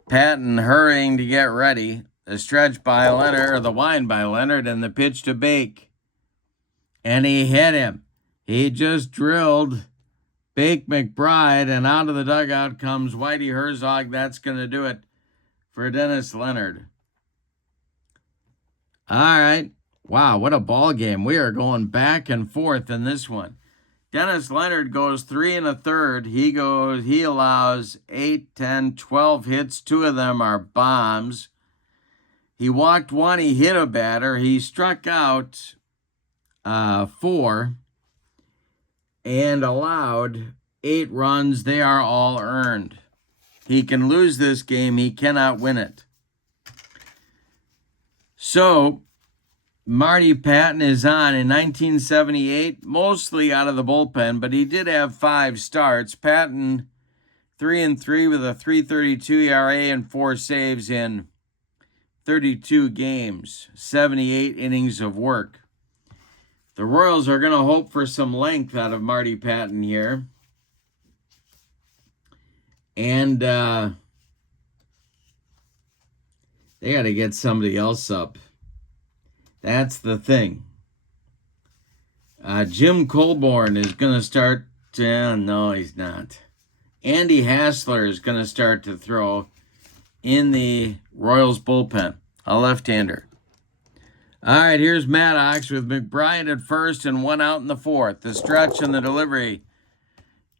Patton hurrying to get ready. The stretch by Leonard, or the wind by Leonard, and the pitch to Bake. And he hit him. He just drilled Bake McBride, and out of the dugout comes Whitey Herzog. That's going to do it for Dennis Leonard. All right. Wow, what a ball game. We are going back and forth in this one. Dennis Leonard goes 3 1/3. He allows 8, 10, 12 hits. 2 of them are bombs. He walked 1. He hit a batter. He struck out 4 and allowed 8 runs. They are all earned. He can lose this game. He cannot win it. So, Marty Patton is on in 1978, mostly out of the bullpen, but he did have 5 starts. Patton, 3-3 with a 3.32 ERA and 4 saves in 32 games, 78 innings of work. The Royals are going to hope for some length out of Marty Patton here. And they got to get somebody else up. That's the thing. Jim Colborn is going to start. No, he's not. Andy Hassler is going to start to throw in the Royals bullpen, a left-hander. All right, here's Maddox with McBride at first and 1 out in the 4th. The stretch and the delivery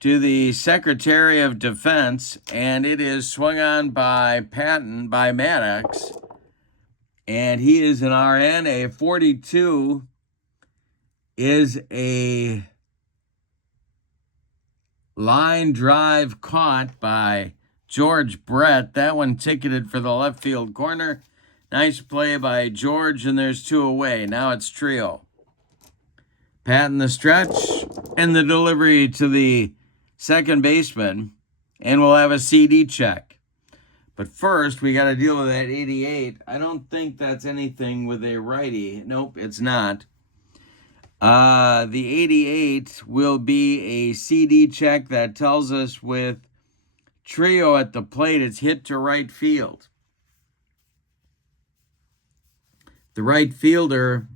to the Secretary of Defense, and it is swung on by Maddox. And he is an RN. A 42 is a line drive caught by George Brett. That one ticketed for the left field corner. Nice play by George, and there's 2 away. Now it's trio. Patton the stretch and the delivery to the second baseman, and we'll have a CD check. But first, we got to deal with that 88. I don't think that's anything with a righty. Nope, it's not. The 88 will be a CD check that tells us with trio at the plate, it's hit to right field. The right fielder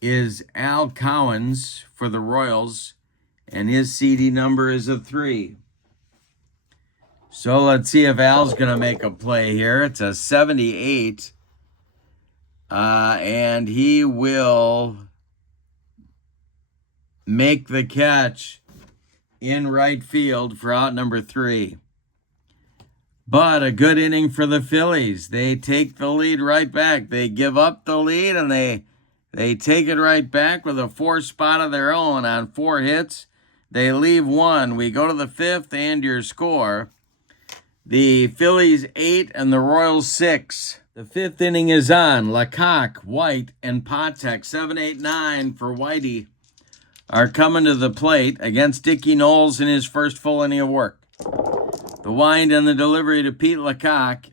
is Al Cowens for the Royals, and his CD number is a 3. So let's see if Al's going to make a play here. It's a 78. And he will make the catch in right field for out number 3. But a good inning for the Phillies. They take the lead right back. They give up the lead, and they take it right back with a 4 spot of their own on 4 hits. They leave 1. We go to the 5th, and your score. The Phillies 8 and the Royals 6. The 5th inning is on. Lecoq, White, and Patek, 7, 8, 9 for Whitey, are coming to the plate against Dickie Knowles in his first full inning of work. The wind and the delivery to Pete Lecoq,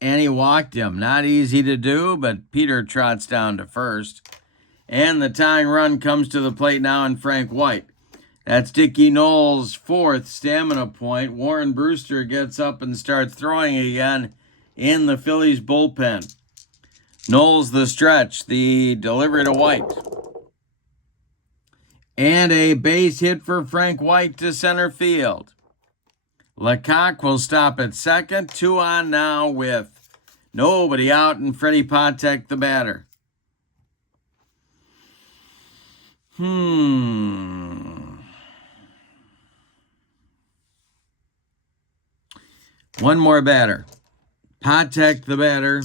and he walked him. Not easy to do, but Peter trots down to first. And the tying run comes to the plate now in Frank White. That's Dickie Knowles' 4th stamina point. Warren Brewster gets up and starts throwing again in the Phillies bullpen. Knowles the stretch, the delivery to White. And a base hit for Frank White to center field. Lecoq will stop at second. 2 on now with nobody out, and Freddie Patek the batter. One more batter. Patek the batter.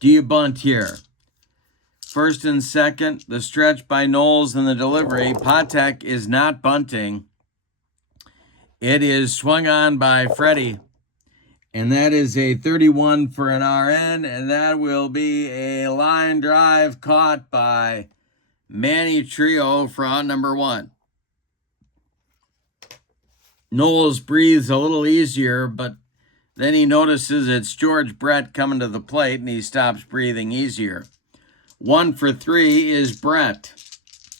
Do you bunt here? First and second, the stretch by Knowles and the delivery. Patek is not bunting. It is swung on by Freddie. And that is a 31 for an RN, and that will be a line drive caught by Manny Trio for out number 1. Knowles breathes a little easier, but then he notices it's George Brett coming to the plate, and he stops breathing easier. 1 for 3 is Brett.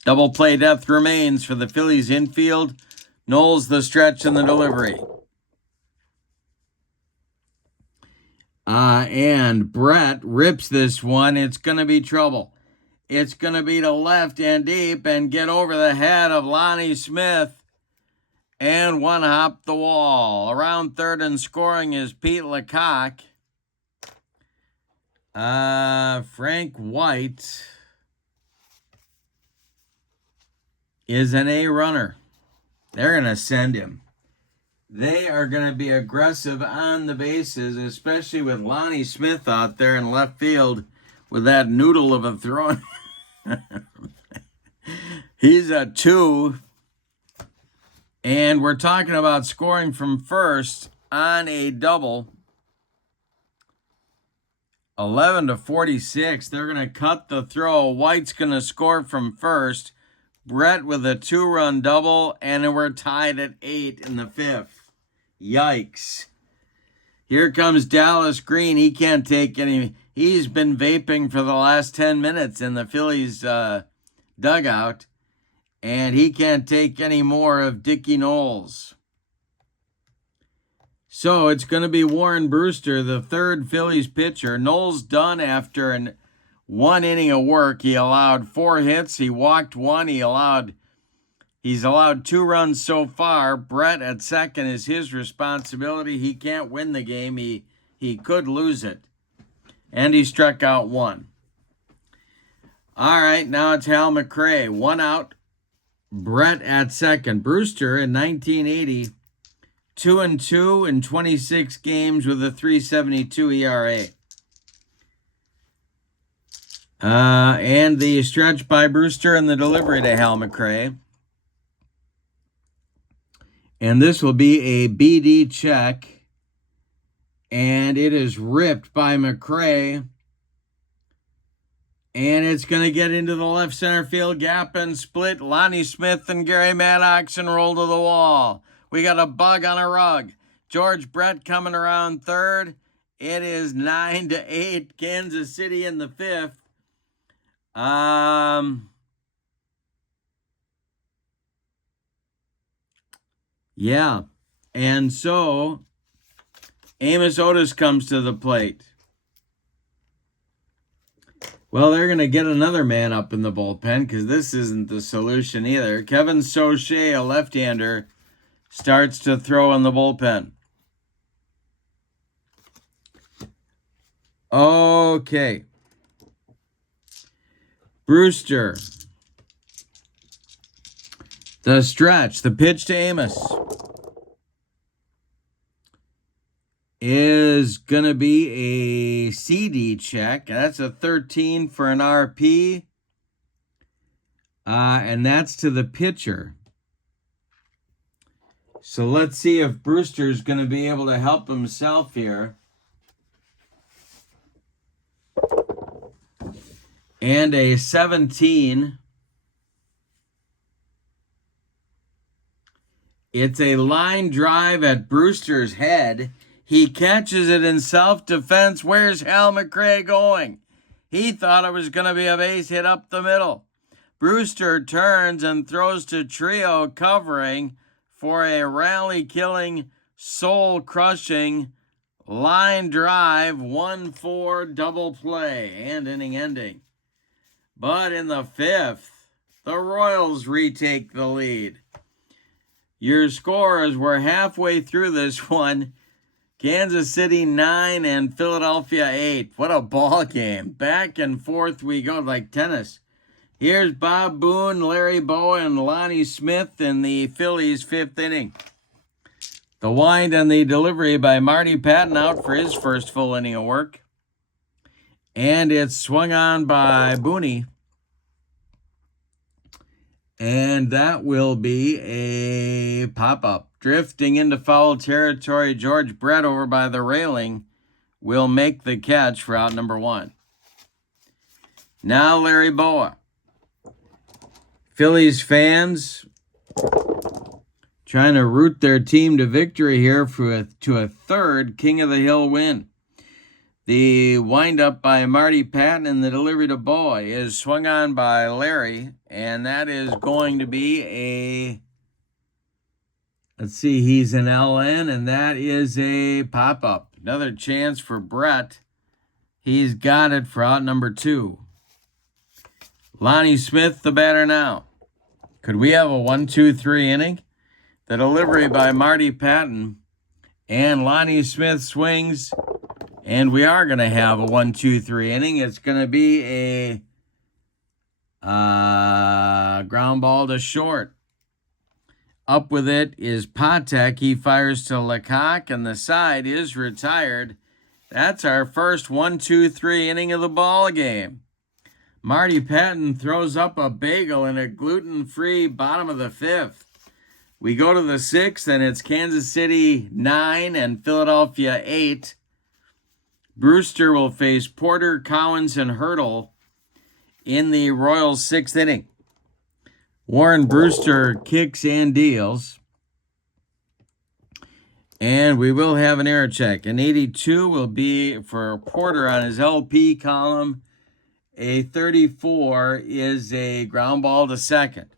Double play depth remains for the Phillies infield. Knowles the stretch and the delivery. And Brett rips this one. It's going to be trouble. It's going to be to left and deep and get over the head of Lonnie Smith. And one hop the wall. Around third and scoring is Pete Lecoq. Frank White is an A runner. They're going to send him. They are going to be aggressive on the bases, especially with Lonnie Smith out there in left field with that noodle of a throw. He's a 2. And we're talking about scoring from first on a double. 11-46. They're going to cut the throw. White's going to score from first. Brett with a 2-run double, and we're tied at 8 in the 5th. Yikes. Here comes Dallas Green. He can't take any. He's been vaping for the last 10 minutes in the Phillies dugout, and he can't take any more of Dickie Knowles. So it's going to be Warren Brewster, the third Phillies pitcher. Knowles done after one inning of work. He allowed 4 hits. He walked 1. He's allowed 2 runs so far. Brett at second is his responsibility. He can't win the game. He could lose it. And he struck out 1. All right, now it's Hal McRae. 1 out. Brett at second. Brewster in 1980, 2-2 in 26 games with a 3.72 ERA. And the stretch by Brewster and the delivery to Hal McRae. And this will be a BD check. And it is ripped by McRae. And it's going to get into the left center field gap and split. Lonnie Smith and Gary Maddox roll to the wall. We got a bug on a rug. George Brett coming around third. It is 9-8. Kansas City in the 5th. Yeah. And so Amos Otis comes to the plate. Well, they're going to get another man up in the bullpen because this isn't the solution either. Kevin Soche, a left-hander, starts to throw in the bullpen. Okay. Brewster. The stretch, the pitch to Amos is going to be a CD check. That's a 13 for an RP. And that's to the pitcher. So let's see if Brewster's going to be able to help himself here. And a 17. It's a line drive at Brewster's head. He catches it in self-defense. Where's Hal McRae going? He thought it was going to be a base hit up the middle. Brewster turns and throws to Trio covering for a rally-killing, soul-crushing line drive, 1-4 double play and inning ending. But in the 5th, the Royals retake the lead. Your scores were halfway through this one. Kansas City 9 and Philadelphia 8. What a ball game. Back and forth we go like tennis. Here's Bob Boone, Larry Bowa, and Lonnie Smith in the Phillies' 5th inning. The wind and the delivery by Marty Patton out for his first full inning of work. And it's swung on by Booney. And that will be a pop-up. Drifting into foul territory, George Brett over by the railing will make the catch for out number 1. Now Larry Boa. Phillies fans trying to root their team to victory here to a third King of the Hill win. The windup by Marty Patton and the delivery to Boa is swung on by Larry, and that is going to be a, let's see, he's an LN, and that is a pop-up. Another chance for Brett. He's got it for out number 2. Lonnie Smith, the batter now. Could we have a 1-2-3 inning? The delivery by Marty Patton, and Lonnie Smith swings. And we are going to have a 1-2-3 inning. It's going to be a ground ball to short. Up with it is Patek. He fires to Lecoq, and the side is retired. That's our first 1-2-3 inning of the ball game. Marty Patton throws up a bagel in a gluten-free bottom of the 5th. We go to the 6th, and it's Kansas City 9 and Philadelphia 8. Brewster will face Porter, Cowens, and Hurdle in the Royals' 6th inning. Warren Brewster kicks and deals. And we will have an error check. An 82 will be for Porter on his LP column. A 34 is a ground ball to second.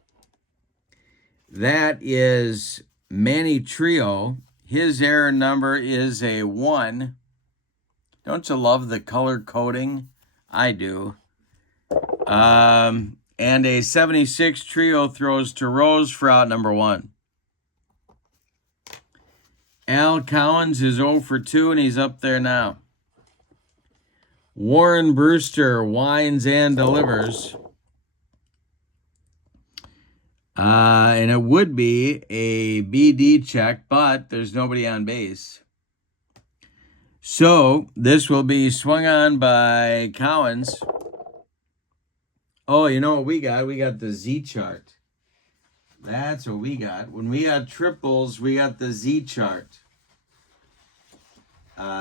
That is Manny Trio. His error number is a 1. Don't you love the color coding? I do. And a 76 Trio throws to Rose for out number 1. Al Cowens is 0 for 2, and he's up there now. Warren Brewster winds and delivers. And it would be a BD check, but there's nobody on base. So this will be swung on by Cowens. Oh, you know what we got? We got the Z chart. That's what we got. When we got triples, we got the Z chart.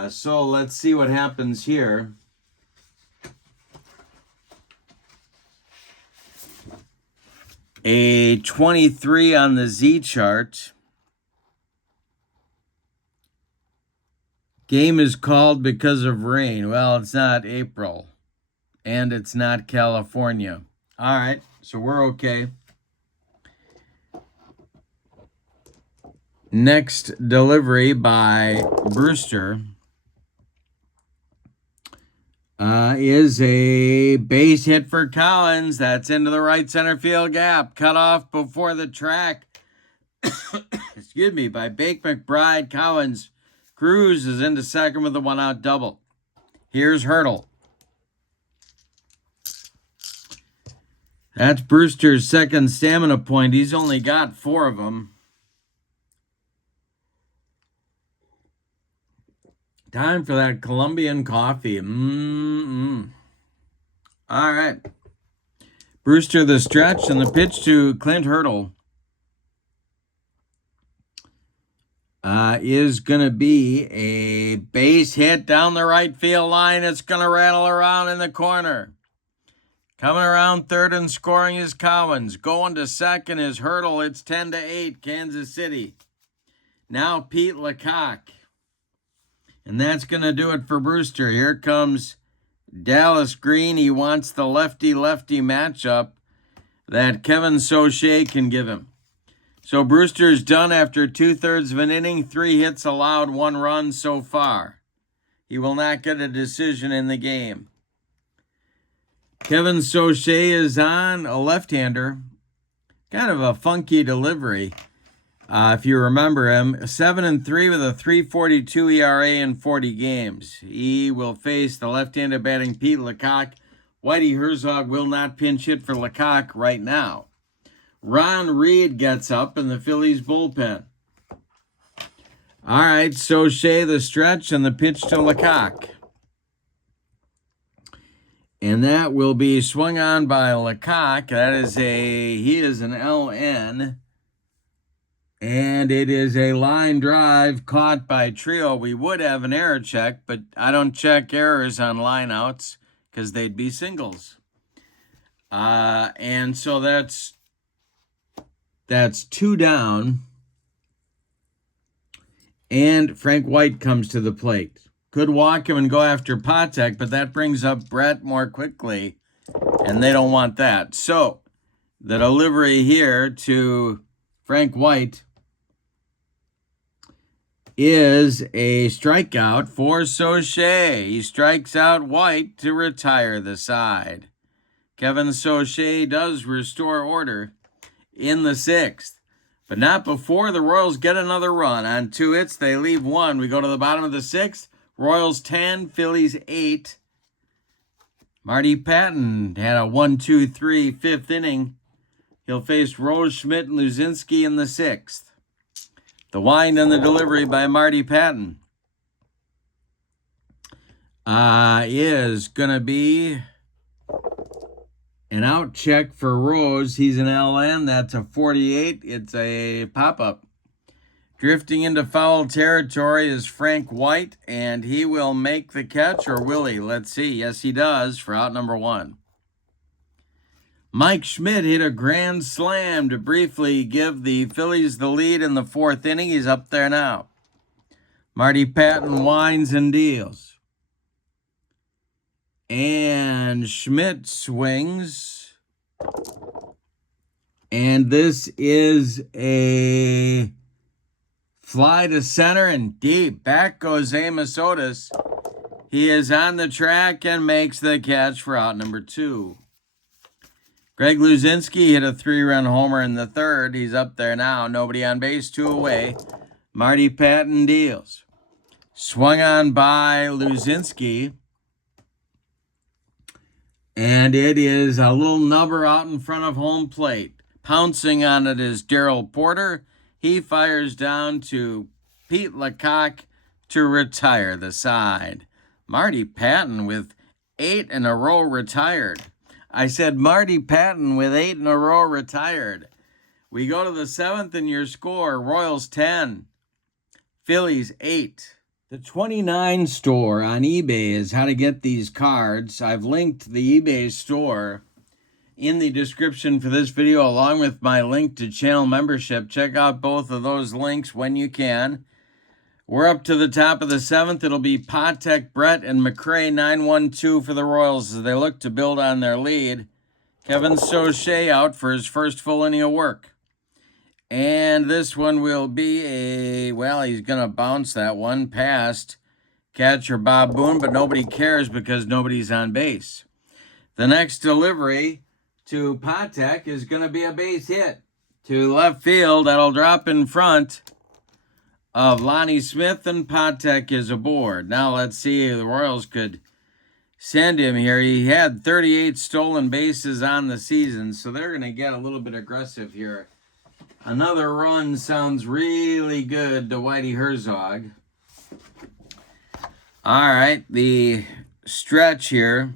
So let's see what happens here. A 23 on the Z chart. Game is called because of rain. Well, it's not April. And it's not California. All right, so we're okay. Next delivery by Brewster is a base hit for Cowens. That's into the right center field gap. Cut off before the track. Excuse me, by Bake McBride. Cowens Cruz is into second with a 1-out double. Here's Hurdle. That's Brewster's second stamina point. He's only got 4 of them. Time for that Colombian coffee. All right. Brewster the stretch, and the pitch to Clint Hurdle is going to be a base hit down the right field line. It's going to rattle around in the corner. Coming around third and scoring is Cowens. Going to second is Hurdle. It's 10-8, Kansas City. Now Pete Lecoq. And that's going to do it for Brewster. Here comes Dallas Green. He wants the lefty-lefty matchup that Kevin Soche can give him. So Brewster's done after 2/3 of an inning, 3 hits allowed, 1 run so far. He will not get a decision in the game. Kevin Soche is on, a left-hander. Kind of a funky delivery. If you remember him, 7-3 with a 3.42 ERA in 40 games. He will face the left-handed batting Pete Lecoq. Whitey Herzog will not pinch hit for Lecoq right now. Ron Reed gets up in the Phillies bullpen. All right, Soche the stretch and the pitch to Lecoq. And And that will be swung on by Lecoq. He is an LN. And it is a line drive caught by Trio. We would have an error check, but I don't check errors on lineouts because they'd be singles. And so that's 2 down. And Frank White comes to the plate. Could walk him and go after Patek, but that brings up Brett more quickly, and they don't want that. So the delivery here to Frank White is a strikeout for Sauché. He strikes out White to retire the side. Kevin Sauché does restore order in the 6th, but not before the Royals get another run. On 2 hits, they leave 1. We go to the bottom of the 6th. Royals 10, Phillies 8. Marty Patton had a 1-2-3 5th inning. He'll face Rose, Schmidt, and Luzinski in the 6th. The wind and the delivery by Marty Patton is going to be an out check for Rose. He's an LN. That's a 48. It's a pop-up. Drifting into foul territory is Frank White, and he will make the catch, or will he? Let's see. Yes, he does for out number 1. Mike Schmidt hit a grand slam to briefly give the Phillies the lead in the 4th inning. He's up there now. Marty Patton winds and deals. And Schmidt swings. And this is a fly to center and deep. Back goes Amos Otis. He is on the track and makes the catch for out number 2. Greg Luzinski hit a 3-run homer in the 3rd. He's up there now. Nobody on base, 2 away. Marty Patton deals. Swung on by Luzinski. And it is a little nubber out in front of home plate. Pouncing on it is Darrell Porter. He fires down to Pete Lecoq to retire the side. Marty Patton with 8 in a row retired. I said Marty Patton with 8 in a row retired. We go to the 7th and your score, Royals 10, Phillies 8. The 29 store on eBay is how to get these cards. I've linked the eBay store in the description for this video along with my link to channel membership. Check out both of those links when you can. We're up to the top of the 7th. It'll be Patek, Brett, and McRae 9-1-2 for the Royals as they look to build on their lead. Kevin Sauché out for his first full inning of work. And this one will be he's going to bounce that one past catcher Bob Boone, but nobody cares because nobody's on base. The next delivery to Patek is going to be a base hit to left field. That'll drop in front of Lonnie Smith, and Patek is aboard. Now let's see if the Royals could send him here. He had 38 stolen bases on the season, so they're going to get a little bit aggressive here. Another run sounds really good to Whitey Herzog. All right, the stretch here.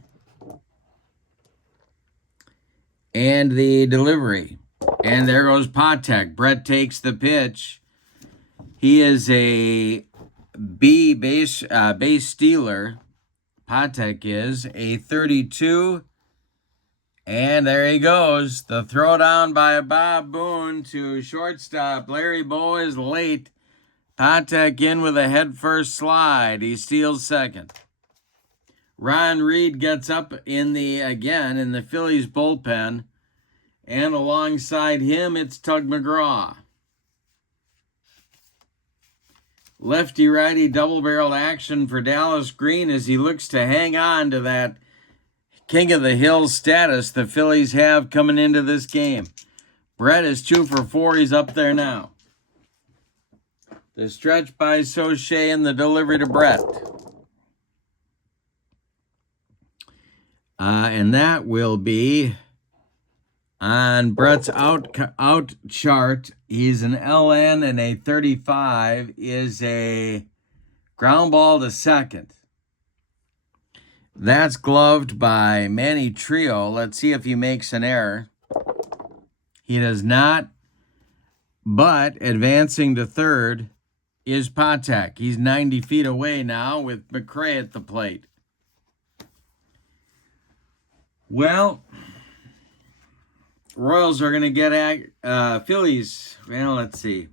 And the delivery. And there goes Patek. Brett takes the pitch. He is a base stealer. Patek is a 32. And there he goes. The throw down by Bob Boone to shortstop. Larry Bowe is late. Patek in with a head-first slide. He steals second. Ron Reed gets up in the Phillies bullpen. And alongside him, it's Tug McGraw. Lefty-righty double-barreled action for Dallas Green as he looks to hang on to that King of the Hill status the Phillies have coming into this game. Brett is 2 for 4. He's up there now. The stretch by Sauché and the delivery to Brett. And that will be on Brett's out chart. He's an LN, and a 35 is a ground ball to second. That's gloved by Manny Trio. Let's see if he makes an error. He does not, but advancing to third is Patek. He's 90 feet away now with McRae at the plate. Well, Royals are going to get at Phillies. Well, let's see.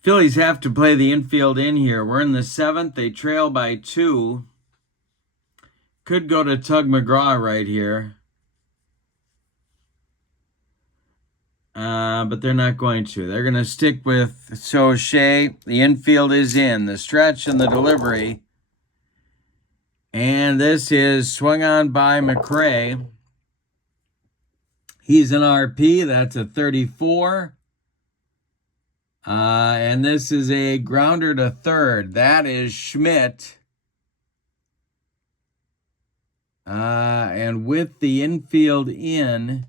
Phillies have to play the infield in here. We're in the 7th. They trail by 2. Could go to Tug McGraw right here. But they're not going to. They're going to stick with Soche. The infield is in. The stretch and the delivery. And this is swung on by McRae. He's an RP. That's a 34. And this is a grounder to third. That is Schmidt. And with the infield in,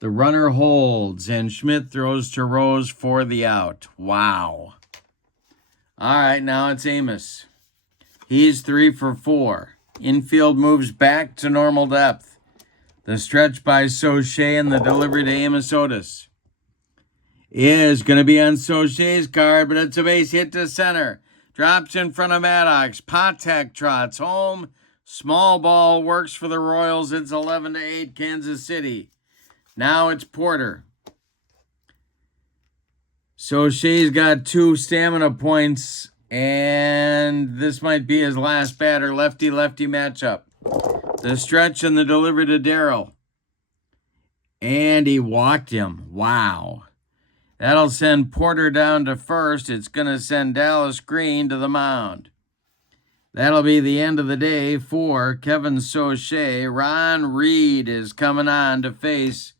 the runner holds, and Schmidt throws to Rose for the out. Wow. All right, now it's Amos. He's 3 for 4. Infield moves back to normal depth. The stretch by Soche and the delivery to Amos Otis is going to be on Soche's card, but it's a base hit to center. Drops in front of Maddox. Patek trots home. Small ball works for the Royals. It's 11-8 Kansas City. Now it's Porter. Soche's got 2 stamina points, and this might be his last batter. Lefty-lefty matchup. The stretch and the delivery to Darrell. And he walked him. Wow. That'll send Porter down to first. It's going to send Dallas Green to the mound. That'll be the end of the day for Kevin Soche. Ron Reed is coming on to face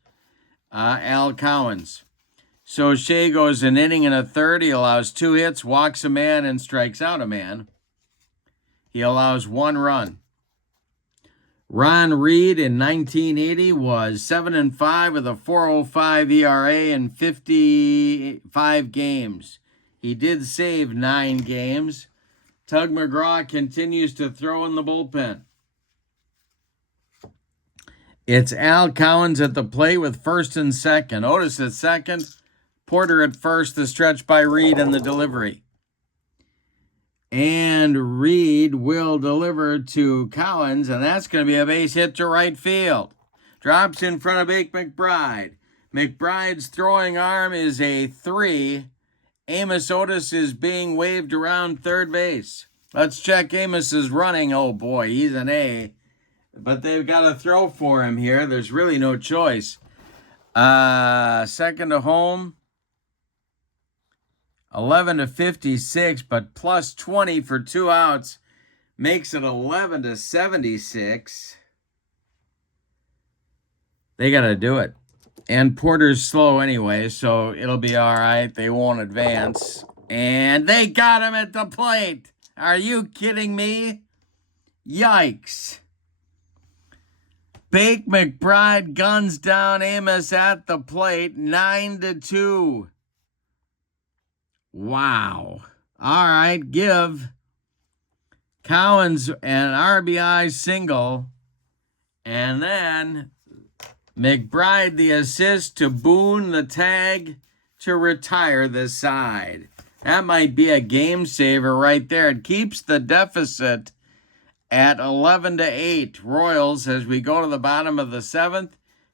Al Cowens. Soche goes an inning and a third. He allows 2 hits, walks a man, and strikes out a man. He allows 1 run. Ron Reed in 1980 was 7-5 with a 4.05 ERA in 55 games. He did save 9 games. Tug McGraw continues to throw in the bullpen. It's Al Cowens at the plate with first and second. Otis at second. Porter at first. The stretch by Reed and the delivery. And Reed will deliver to Cowens, and that's going to be a base hit to right field. Drops in front of Bake McBride. McBride's throwing arm is a 3. Amos Otis is being waved around third base. Let's check Amos's running. Oh boy, he's an A. But they've got to throw for him here. There's really no choice. Second to home. 11-56, but plus 20 for 2 outs makes it 11-76. They got to do it. And Porter's slow anyway, so it'll be all right. They won't advance. And they got him at the plate. Are you kidding me? Yikes. Bake McBride guns down Amos at the plate, 9-2. Wow. All right, give Cowens an RBI single, and then McBride the assist to Boone the tag to retire the side. That might be a game saver right there. It keeps the deficit at 11-8. Royals as we go to the bottom of the 7th.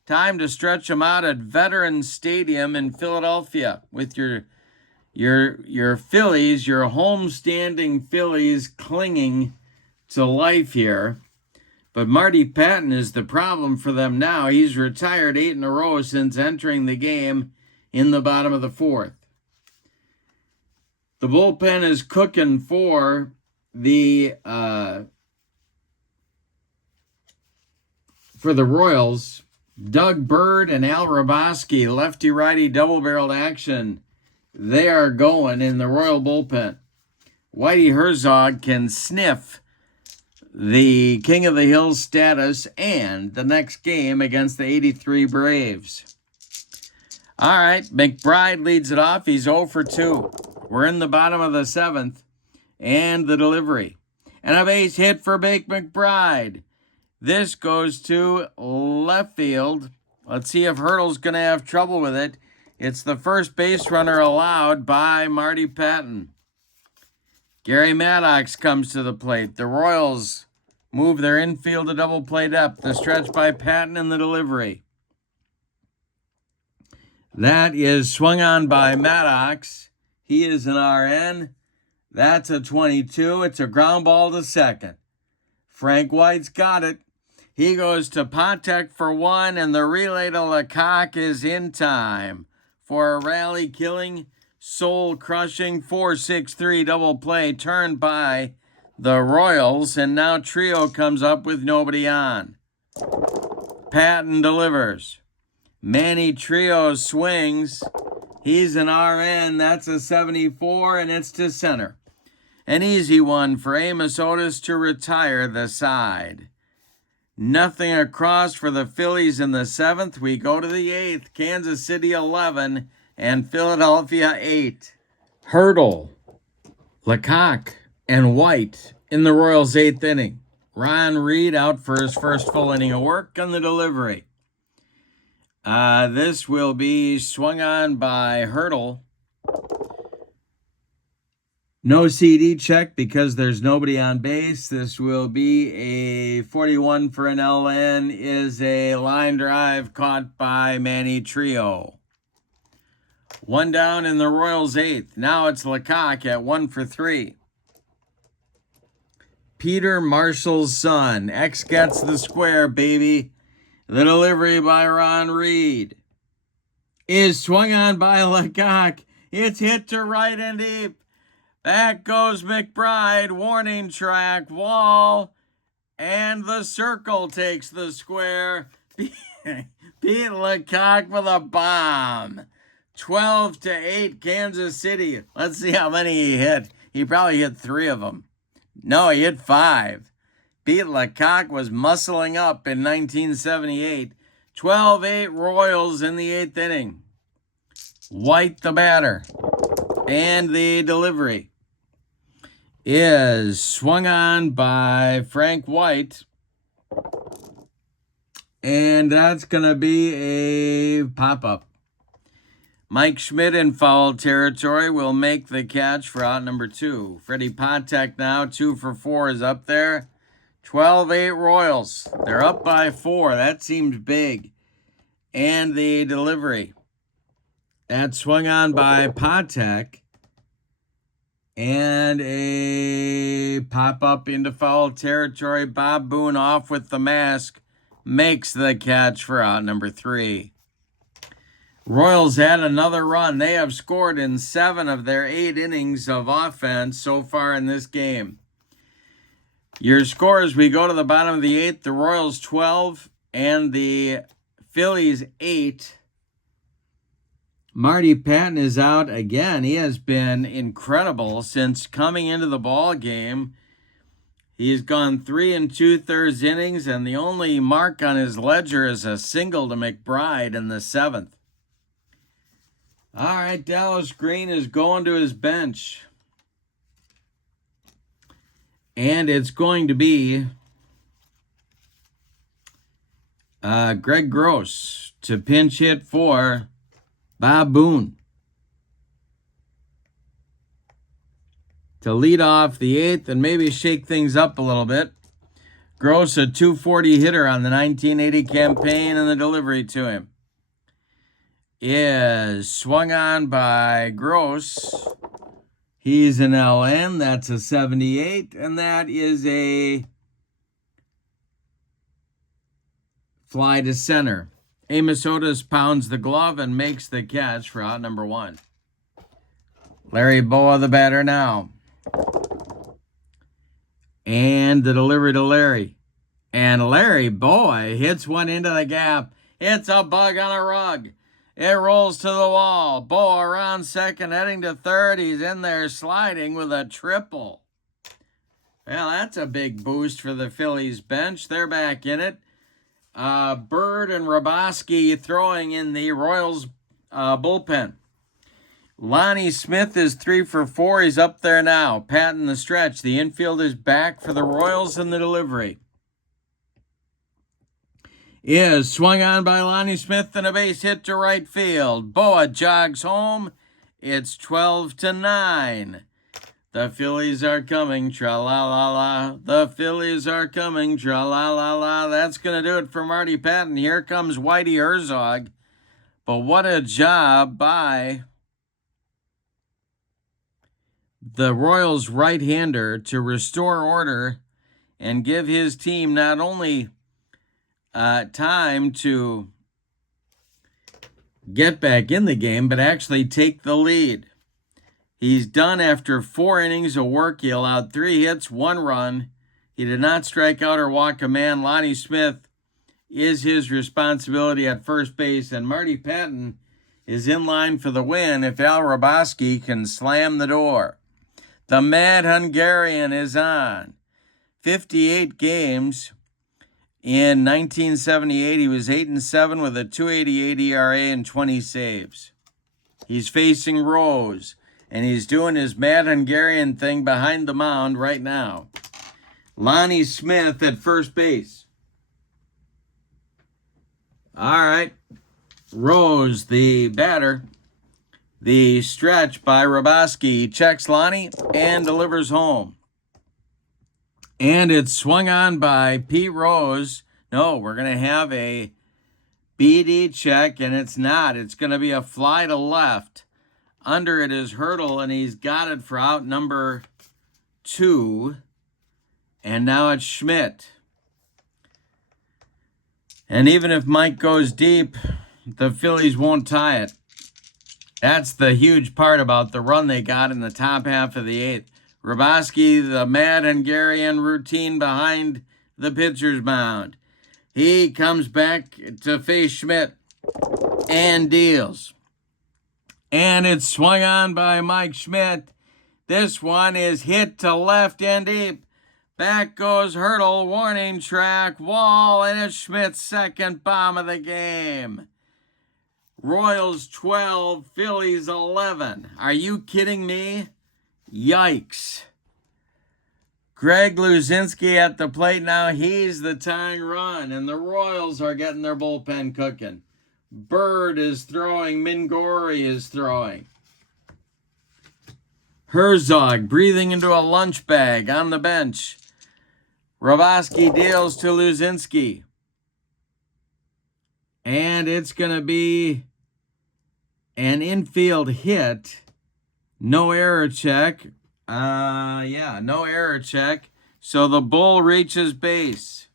Time to stretch them out at Veterans Stadium in Philadelphia with your Phillies, your homestanding Phillies clinging to life here. But Marty Patton is the problem for them now. He's retired 8 in a row since entering the game in the bottom of the 4th. The bullpen is cooking for the Royals. Doug Bird and Al Raboski, lefty-righty double-barreled action. They are going in the Royal bullpen. Whitey Herzog can sniff the King of the Hill status and the next game against the 83 Braves. All right, McBride leads it off. He's 0 for 2. We're in the bottom of the 7th, and the delivery. And a base hit for Bake McBride. This goes to left field. Let's see if Hurdle's going to have trouble with it. It's the first base runner allowed by Marty Patton. Gary Maddox comes to the plate. The Royals move their infield to double play depth. The stretch by Patton and the delivery. That is swung on by Maddox. He is an RN. That's a 22. It's a ground ball to second. Frank White's got it. He goes to Patek for 1, and the relay to Lecoq is in time for a rally-killing, soul-crushing 4-6-3 double play turned by the Royals, and now Trio comes up with nobody on. Patton delivers. Manny Trio swings. He's an RN. That's a 74, and it's to center. An easy one for Amos Otis to retire the side. Nothing across for the Phillies in the 7th. We go to the 8th. Kansas City 11 and Philadelphia 8. Hurdle, Lecoq, and White in the Royals' 8th inning. Ron Reed out for his first full inning of work on the delivery. This will be swung on by Hurdle. No CD check because there's nobody on base. This will be a 41 for an LN, is a line drive caught by Manny Trio. 1 down in the Royals' 8th. Now it's Lecoq at 1 for 3. Peter Marshall's son. X gets the square, baby. The delivery by Ron Reed is swung on by Lecoq. It's hit to right and deep. Back goes McBride, warning track, wall, and the circle takes the square. Pete Lecoq with a bomb. 12-8 Kansas City. Let's see how many he hit. He probably hit 3 of them. No, he hit 5. Pete Lecoq was muscling up in 1978. 12-8 Royals in the 8th inning. White the batter. And the delivery is swung on by Frank White. And that's going to be a pop-up. Mike Schmidt in foul territory will make the catch for out number 2. Freddie Patek now, 2 for 4 is up there. 12-8 Royals. They're up by 4. That seems big. And the delivery. That swung on by Patek. And a pop-up into foul territory. Bob Boone off with the mask. Makes the catch for out number 3. Royals had another run. They have scored in 7 of their 8 innings of offense so far in this game. Your scores, we go to the bottom of the 8th. The Royals 12 and the Phillies 8. Marty Patton is out again. He has been incredible since coming into the ball game. He's gone 3 2/3 innings, and the only mark on his ledger is a single to McBride in the 7th. All right, Dallas Green is going to his bench. And it's going to be Greg Gross to pinch hit for Bob Boone. To lead off the 8th and maybe shake things up a little bit. Gross, a .240 hitter on the 1980 campaign, and the delivery to him is swung on by Gross. He's an LN. That's a 78, and that is a fly to center. Amos Otis pounds the glove and makes the catch for out number 1. Larry Boa, the batter now. And the delivery to Larry. And Larry Boa hits one into the gap. It's a bug on a rug. It rolls to the wall. Boa around second, heading to third. He's in there sliding with a triple. Well, that's a big boost for the Phillies bench. They're back in it. Bird and Raboski throwing in the Royals bullpen. Lonnie Smith is 3 for 4. He's up there now, patting the stretch. The infield is back for the Royals in the delivery. Is swung on by Lonnie Smith and a base hit to right field. Boa jogs home. It's 12-9. The Phillies are coming, tra-la-la-la. The Phillies are coming, tra-la-la-la. That's going to do it for Marty Patton. Here comes Whitey Herzog. But what a job by the Royals right-hander to restore order and give his team not only time to get back in the game, but actually take the lead. He's done after 4 innings of work. He allowed 3 hits, 1 run. He did not strike out or walk a man. Lonnie Smith is his responsibility at first base, and Marty Patton is in line for the win if Al Hrabosky can slam the door. The Mad Hungarian is on. 58 games. In 1978, he was 8-7 with a 2.88 ERA and 20 saves. He's facing Rose, and he's doing his Mad Hungarian thing behind the mound right now. Lonnie Smith at first base. All right. Rose, the batter. The stretch by Hrabosky checks Lonnie and delivers home. And it's swung on by Pete Rose. No, we're going to have a BD check, and it's not. It's going to be a fly to left. Under it is Hurdle, and he's got it for out number 2. And now it's Schmidt. And even if Mike goes deep, the Phillies won't tie it. That's the huge part about the run they got in the top half of the 8th. Hrabosky, the Mad Hungarian routine behind the pitcher's mound. He comes back to face Schmidt and deals. And it's swung on by Mike Schmidt. This one is hit to left and deep. Back goes Hurdle, warning track, wall, and it's Schmidt's second bomb of the game. Royals 12, Phillies 11. Are you kidding me? Yikes. Greg Luzinski at the plate now. He's the tying run, and the Royals are getting their bullpen cooking. Bird is throwing. Mingori is throwing. Herzog breathing into a lunch bag on the bench. Hrabosky deals to Luzinski. And it's going to be an infield hit. No error check. No error check. So the bull reaches base.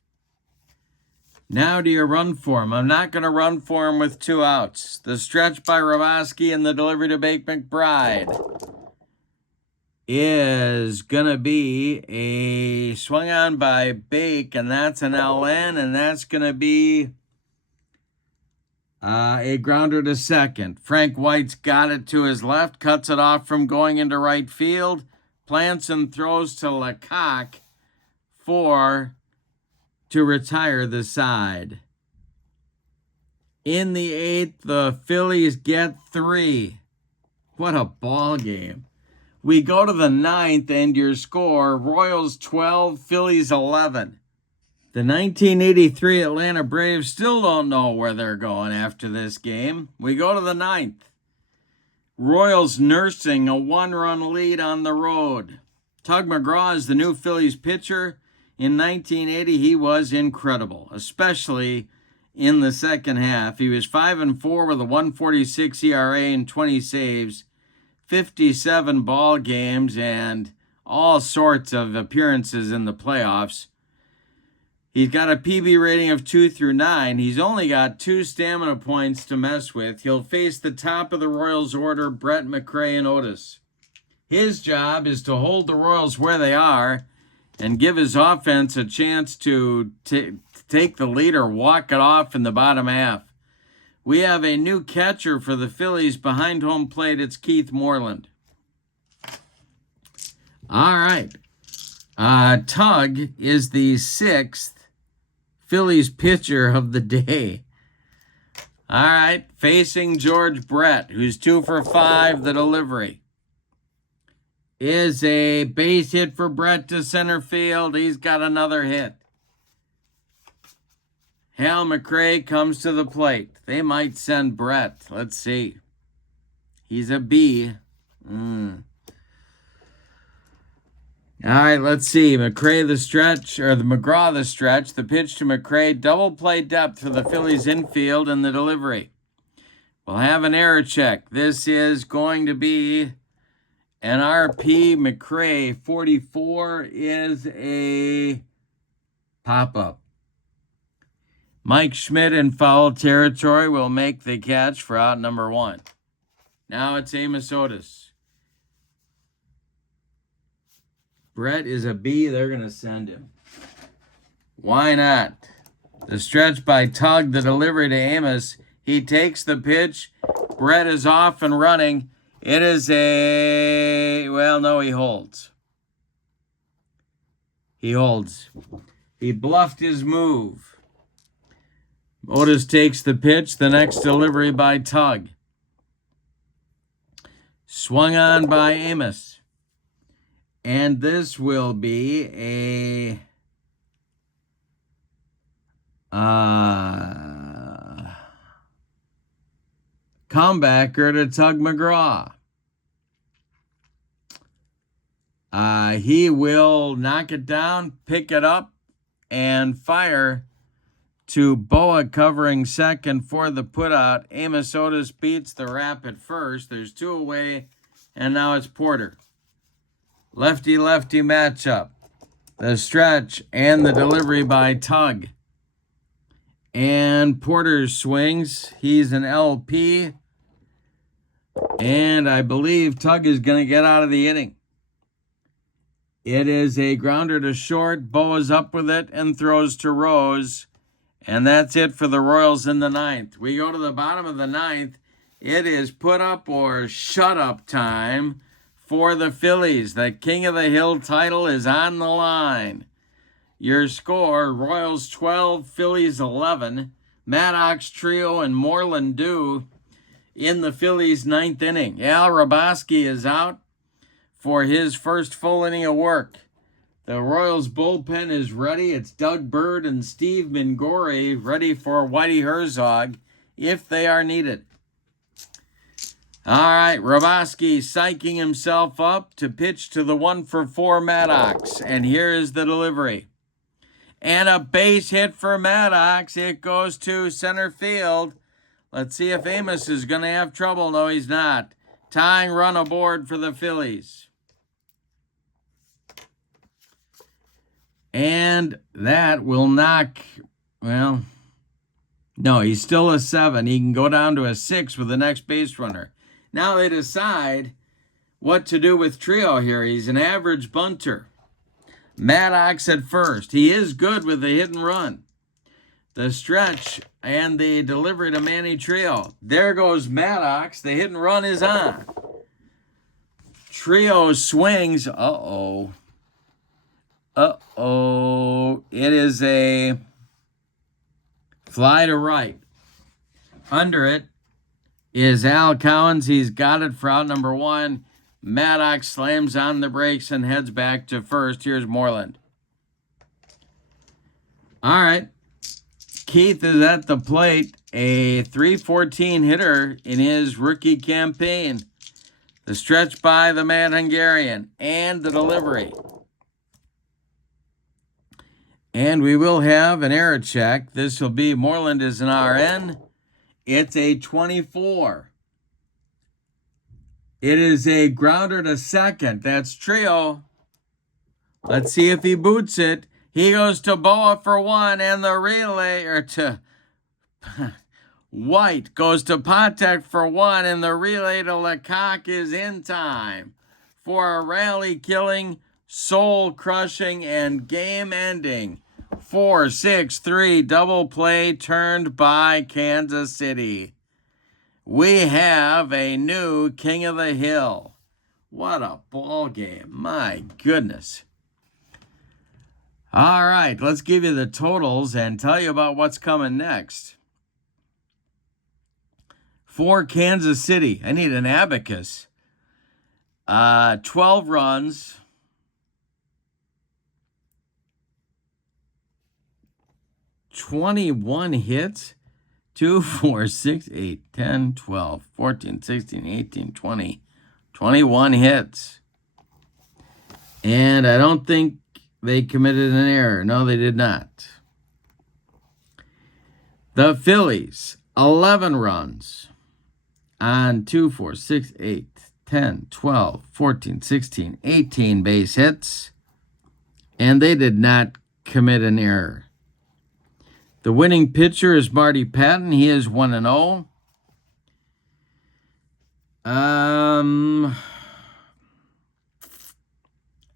Now do you run for him? I'm not going to run for him with 2 outs. The stretch by Hrabosky and the delivery to Bake McBride is going to be a swung on by Bake, and that's an LN, and that's going to be a grounder to second. Frank White's got it to his left, cuts it off from going into right field. Plants and throws to Lecoq to retire the side. In the 8th, the Phillies get 3. What a ball game. We go to the 9th, and your score, Royals 12, Phillies 11. The 1983 Atlanta Braves still don't know where they're going after this game. We go to the 9th. Royals nursing a 1-run lead on the road. Tug McGraw is the new Phillies pitcher. In 1980, he was incredible, especially in the second half. He was 5-4 with a 1.46 ERA and 20 saves, 57 ball games, and all sorts of appearances in the playoffs. He's got a PB rating of 2 through 9. He's only got 2 stamina points to mess with. He'll face the top of the Royals order, Brett McRae and Otis. His job is to hold the Royals where they are and give his offense a chance to take the lead or walk it off in the bottom half. We have a new catcher for the Phillies behind home plate. It's Keith Moreland. All right. Tug is the 6th Phillies pitcher of the day. All right, facing George Brett, who's 2 for 5. The delivery is a base hit for Brett to center field. He's got another hit. Hal McRae comes to the plate. They might send Brett. Let's see. He's a B. All right, let's see. McRae the stretch, or the McGraw the stretch. The pitch to McRae. Double play depth for the Phillies infield and the delivery. We'll have an error check. This is going to be an RP. McRae 44 is a pop-up. Mike Schmidt in foul territory will make the catch for out number 1. Now it's Amos Otis. Brett is a B. They're going to send him. Why not? The stretch by Tug, the delivery to Amos. He takes the pitch. Brett is off and running. It is a... Well, no, he holds. He holds. He bluffed his move. Otis takes the pitch. The next delivery by Tug. Swung on by Amos. And this will be a comebacker to Tug McGraw. He will knock it down, pick it up, and fire to Boa covering second for the putout. Amos Otis beats the rap at first. There's 2 away, and now it's Porter. Lefty-lefty matchup. The stretch and the delivery by Tug. And Porter swings. He's an LP. And I believe Tug is going to get out of the inning. It is a grounder to short. Boa's up with it and throws to Rose. And that's it for the Royals in the 9th. We go to the bottom of the 9th. It is put up or shut up time for the Phillies. The King of the Hill title is on the line. Your score, Royals 12, Phillies 11. Maddox Trio and Moreland Dew in the Phillies' 9th inning. Al Raboski is out for his first full inning of work. The Royals bullpen is ready. It's Doug Bird and Steve Mingori ready for Whitey Herzog if they are needed. All right, Raboski psyching himself up to pitch to the 1 for 4 Maddox. And here is the delivery. And a base hit for Maddox. It goes to center field. Let's see if Amos is going to have trouble. No, he's not. Tying run aboard for the Phillies. And that will knock, well, no, he's still a 7. He can go down to a 6 with the next base runner. Now they decide what to do with Trio here. He's an average bunter. Maddox at first. He is good with the hit and run. The stretch and the delivery to Manny Trio. There goes Maddox. The hit and run is on. Trio swings. Uh-oh. It is a fly to right. Under it is Al Cowens. He's got it for out number 1. Maddox slams on the brakes and heads back to first. Here's Moreland. All right. Keith is at the plate, a .314 hitter in his rookie campaign. The stretch by the Mad Hungarian and the delivery. And we will have an error check. This will be Moreland is an RN. It's a 24. It is a grounder to second. That's Trio. Let's see if he boots it. He goes to Boa for 1, and the relay, or to White goes to Patek for 1, and the relay to Lecoq is in time for a rally-killing, soul-crushing, and game-ending 4-6-3 double play turned by Kansas City. We have a new King of the Hill. What a ball game. My goodness. All right, let's give you the totals and tell you about what's coming next. for Kansas City. I need an abacus. 12 runs. 21 hits. 2, 4, 6, 8, 10, 12, 14, 16, 18, 20. 21 hits. And I don't think they committed an error. No, they did not. The Phillies, 11 runs on 2, 4, 6, 8, 10, 12, 14, 16, 18 base hits. And they did not commit an error. The winning pitcher is Marty Patton. He is 1-0. Al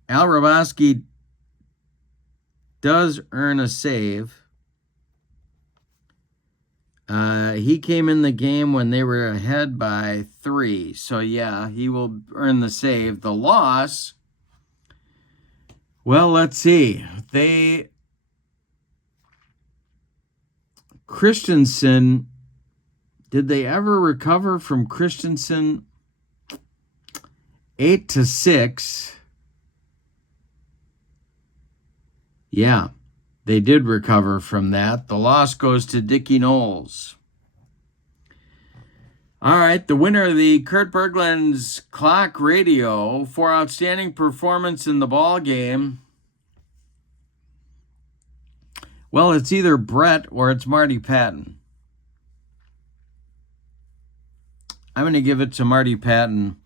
Rabosky does earn a save. He came in the game when they were ahead by 3. So, yeah, he will earn the save. The loss, well, let's see. Christensen, did they ever recover from Christensen? 8-6. Yeah, they did recover from that. The loss goes to Dickie Knowles. All right, the winner of the Kurt Berglund's Clock Radio for outstanding performance in the ball game. Well, it's either Brett or it's Marty Patton. I'm going to give it to Marty Patton.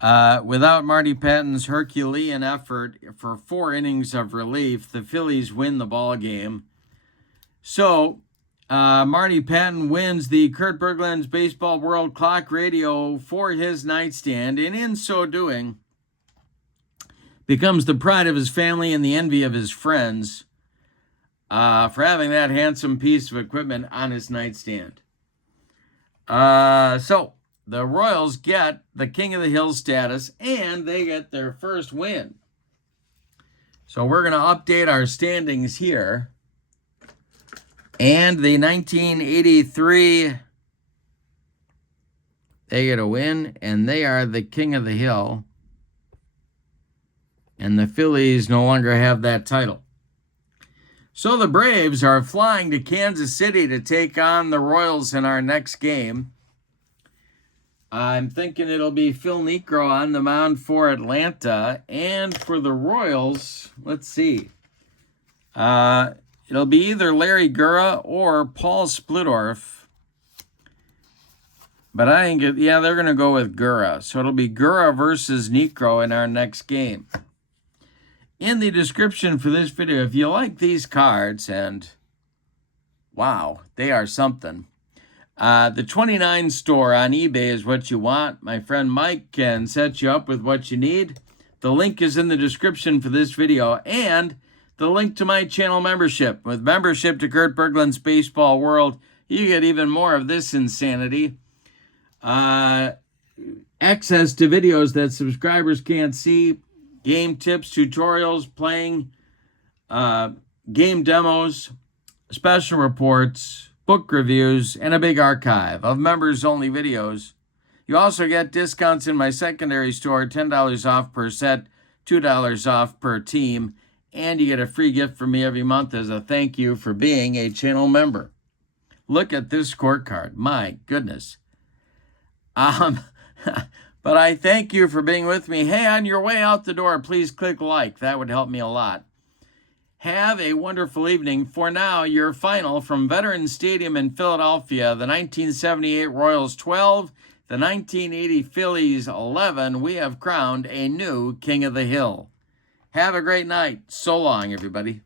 Without Marty Patton's Herculean effort for 4 innings of relief, the Phillies win the ball game. So, Marty Patton wins the Kurt Berglund's Baseball World Clock Radio for his nightstand, and in so doing, becomes the pride of his family and the envy of his friends for having that handsome piece of equipment on his nightstand. So, the Royals get the King of the Hill status, and they get their first win. So we're going to update our standings here. And the 1983, they get a win, and they are the King of the Hill. And the Phillies no longer have that title. So the Braves are flying to Kansas City to take on the Royals in our next game. I'm thinking it'll be Phil Niekro on the mound for Atlanta. And for the Royals, let's see. It'll be either Larry Gura or Paul Splittorff. But I think, they're going to go with Gura. So it'll be Gura versus Niekro in our next game. In the description for this video, if you like these cards, and wow, they are something. The 29 store on eBay is what you want. My friend Mike can set you up with what you need. The link is in the description for this video, and the link to my channel membership. With membership to Kurt Berglund's Baseball World, you get even more of this insanity. Access to videos that subscribers can't see, game tips, tutorials, playing, game demos, special reports, book reviews, and a big archive of members-only videos. You also get discounts in my secondary store, $10 off per set, $2 off per team, and you get a free gift from me every month as a thank you for being a channel member. Look at this scorecard. My goodness. But I thank you for being with me. Hey, on your way out the door, please click like. That would help me a lot. Have a wonderful evening. For now, your final from Veterans Stadium in Philadelphia, the 1978 Royals 12, the 1980 Phillies 11. We have crowned a new King of the Hill. Have a great night. So long, everybody.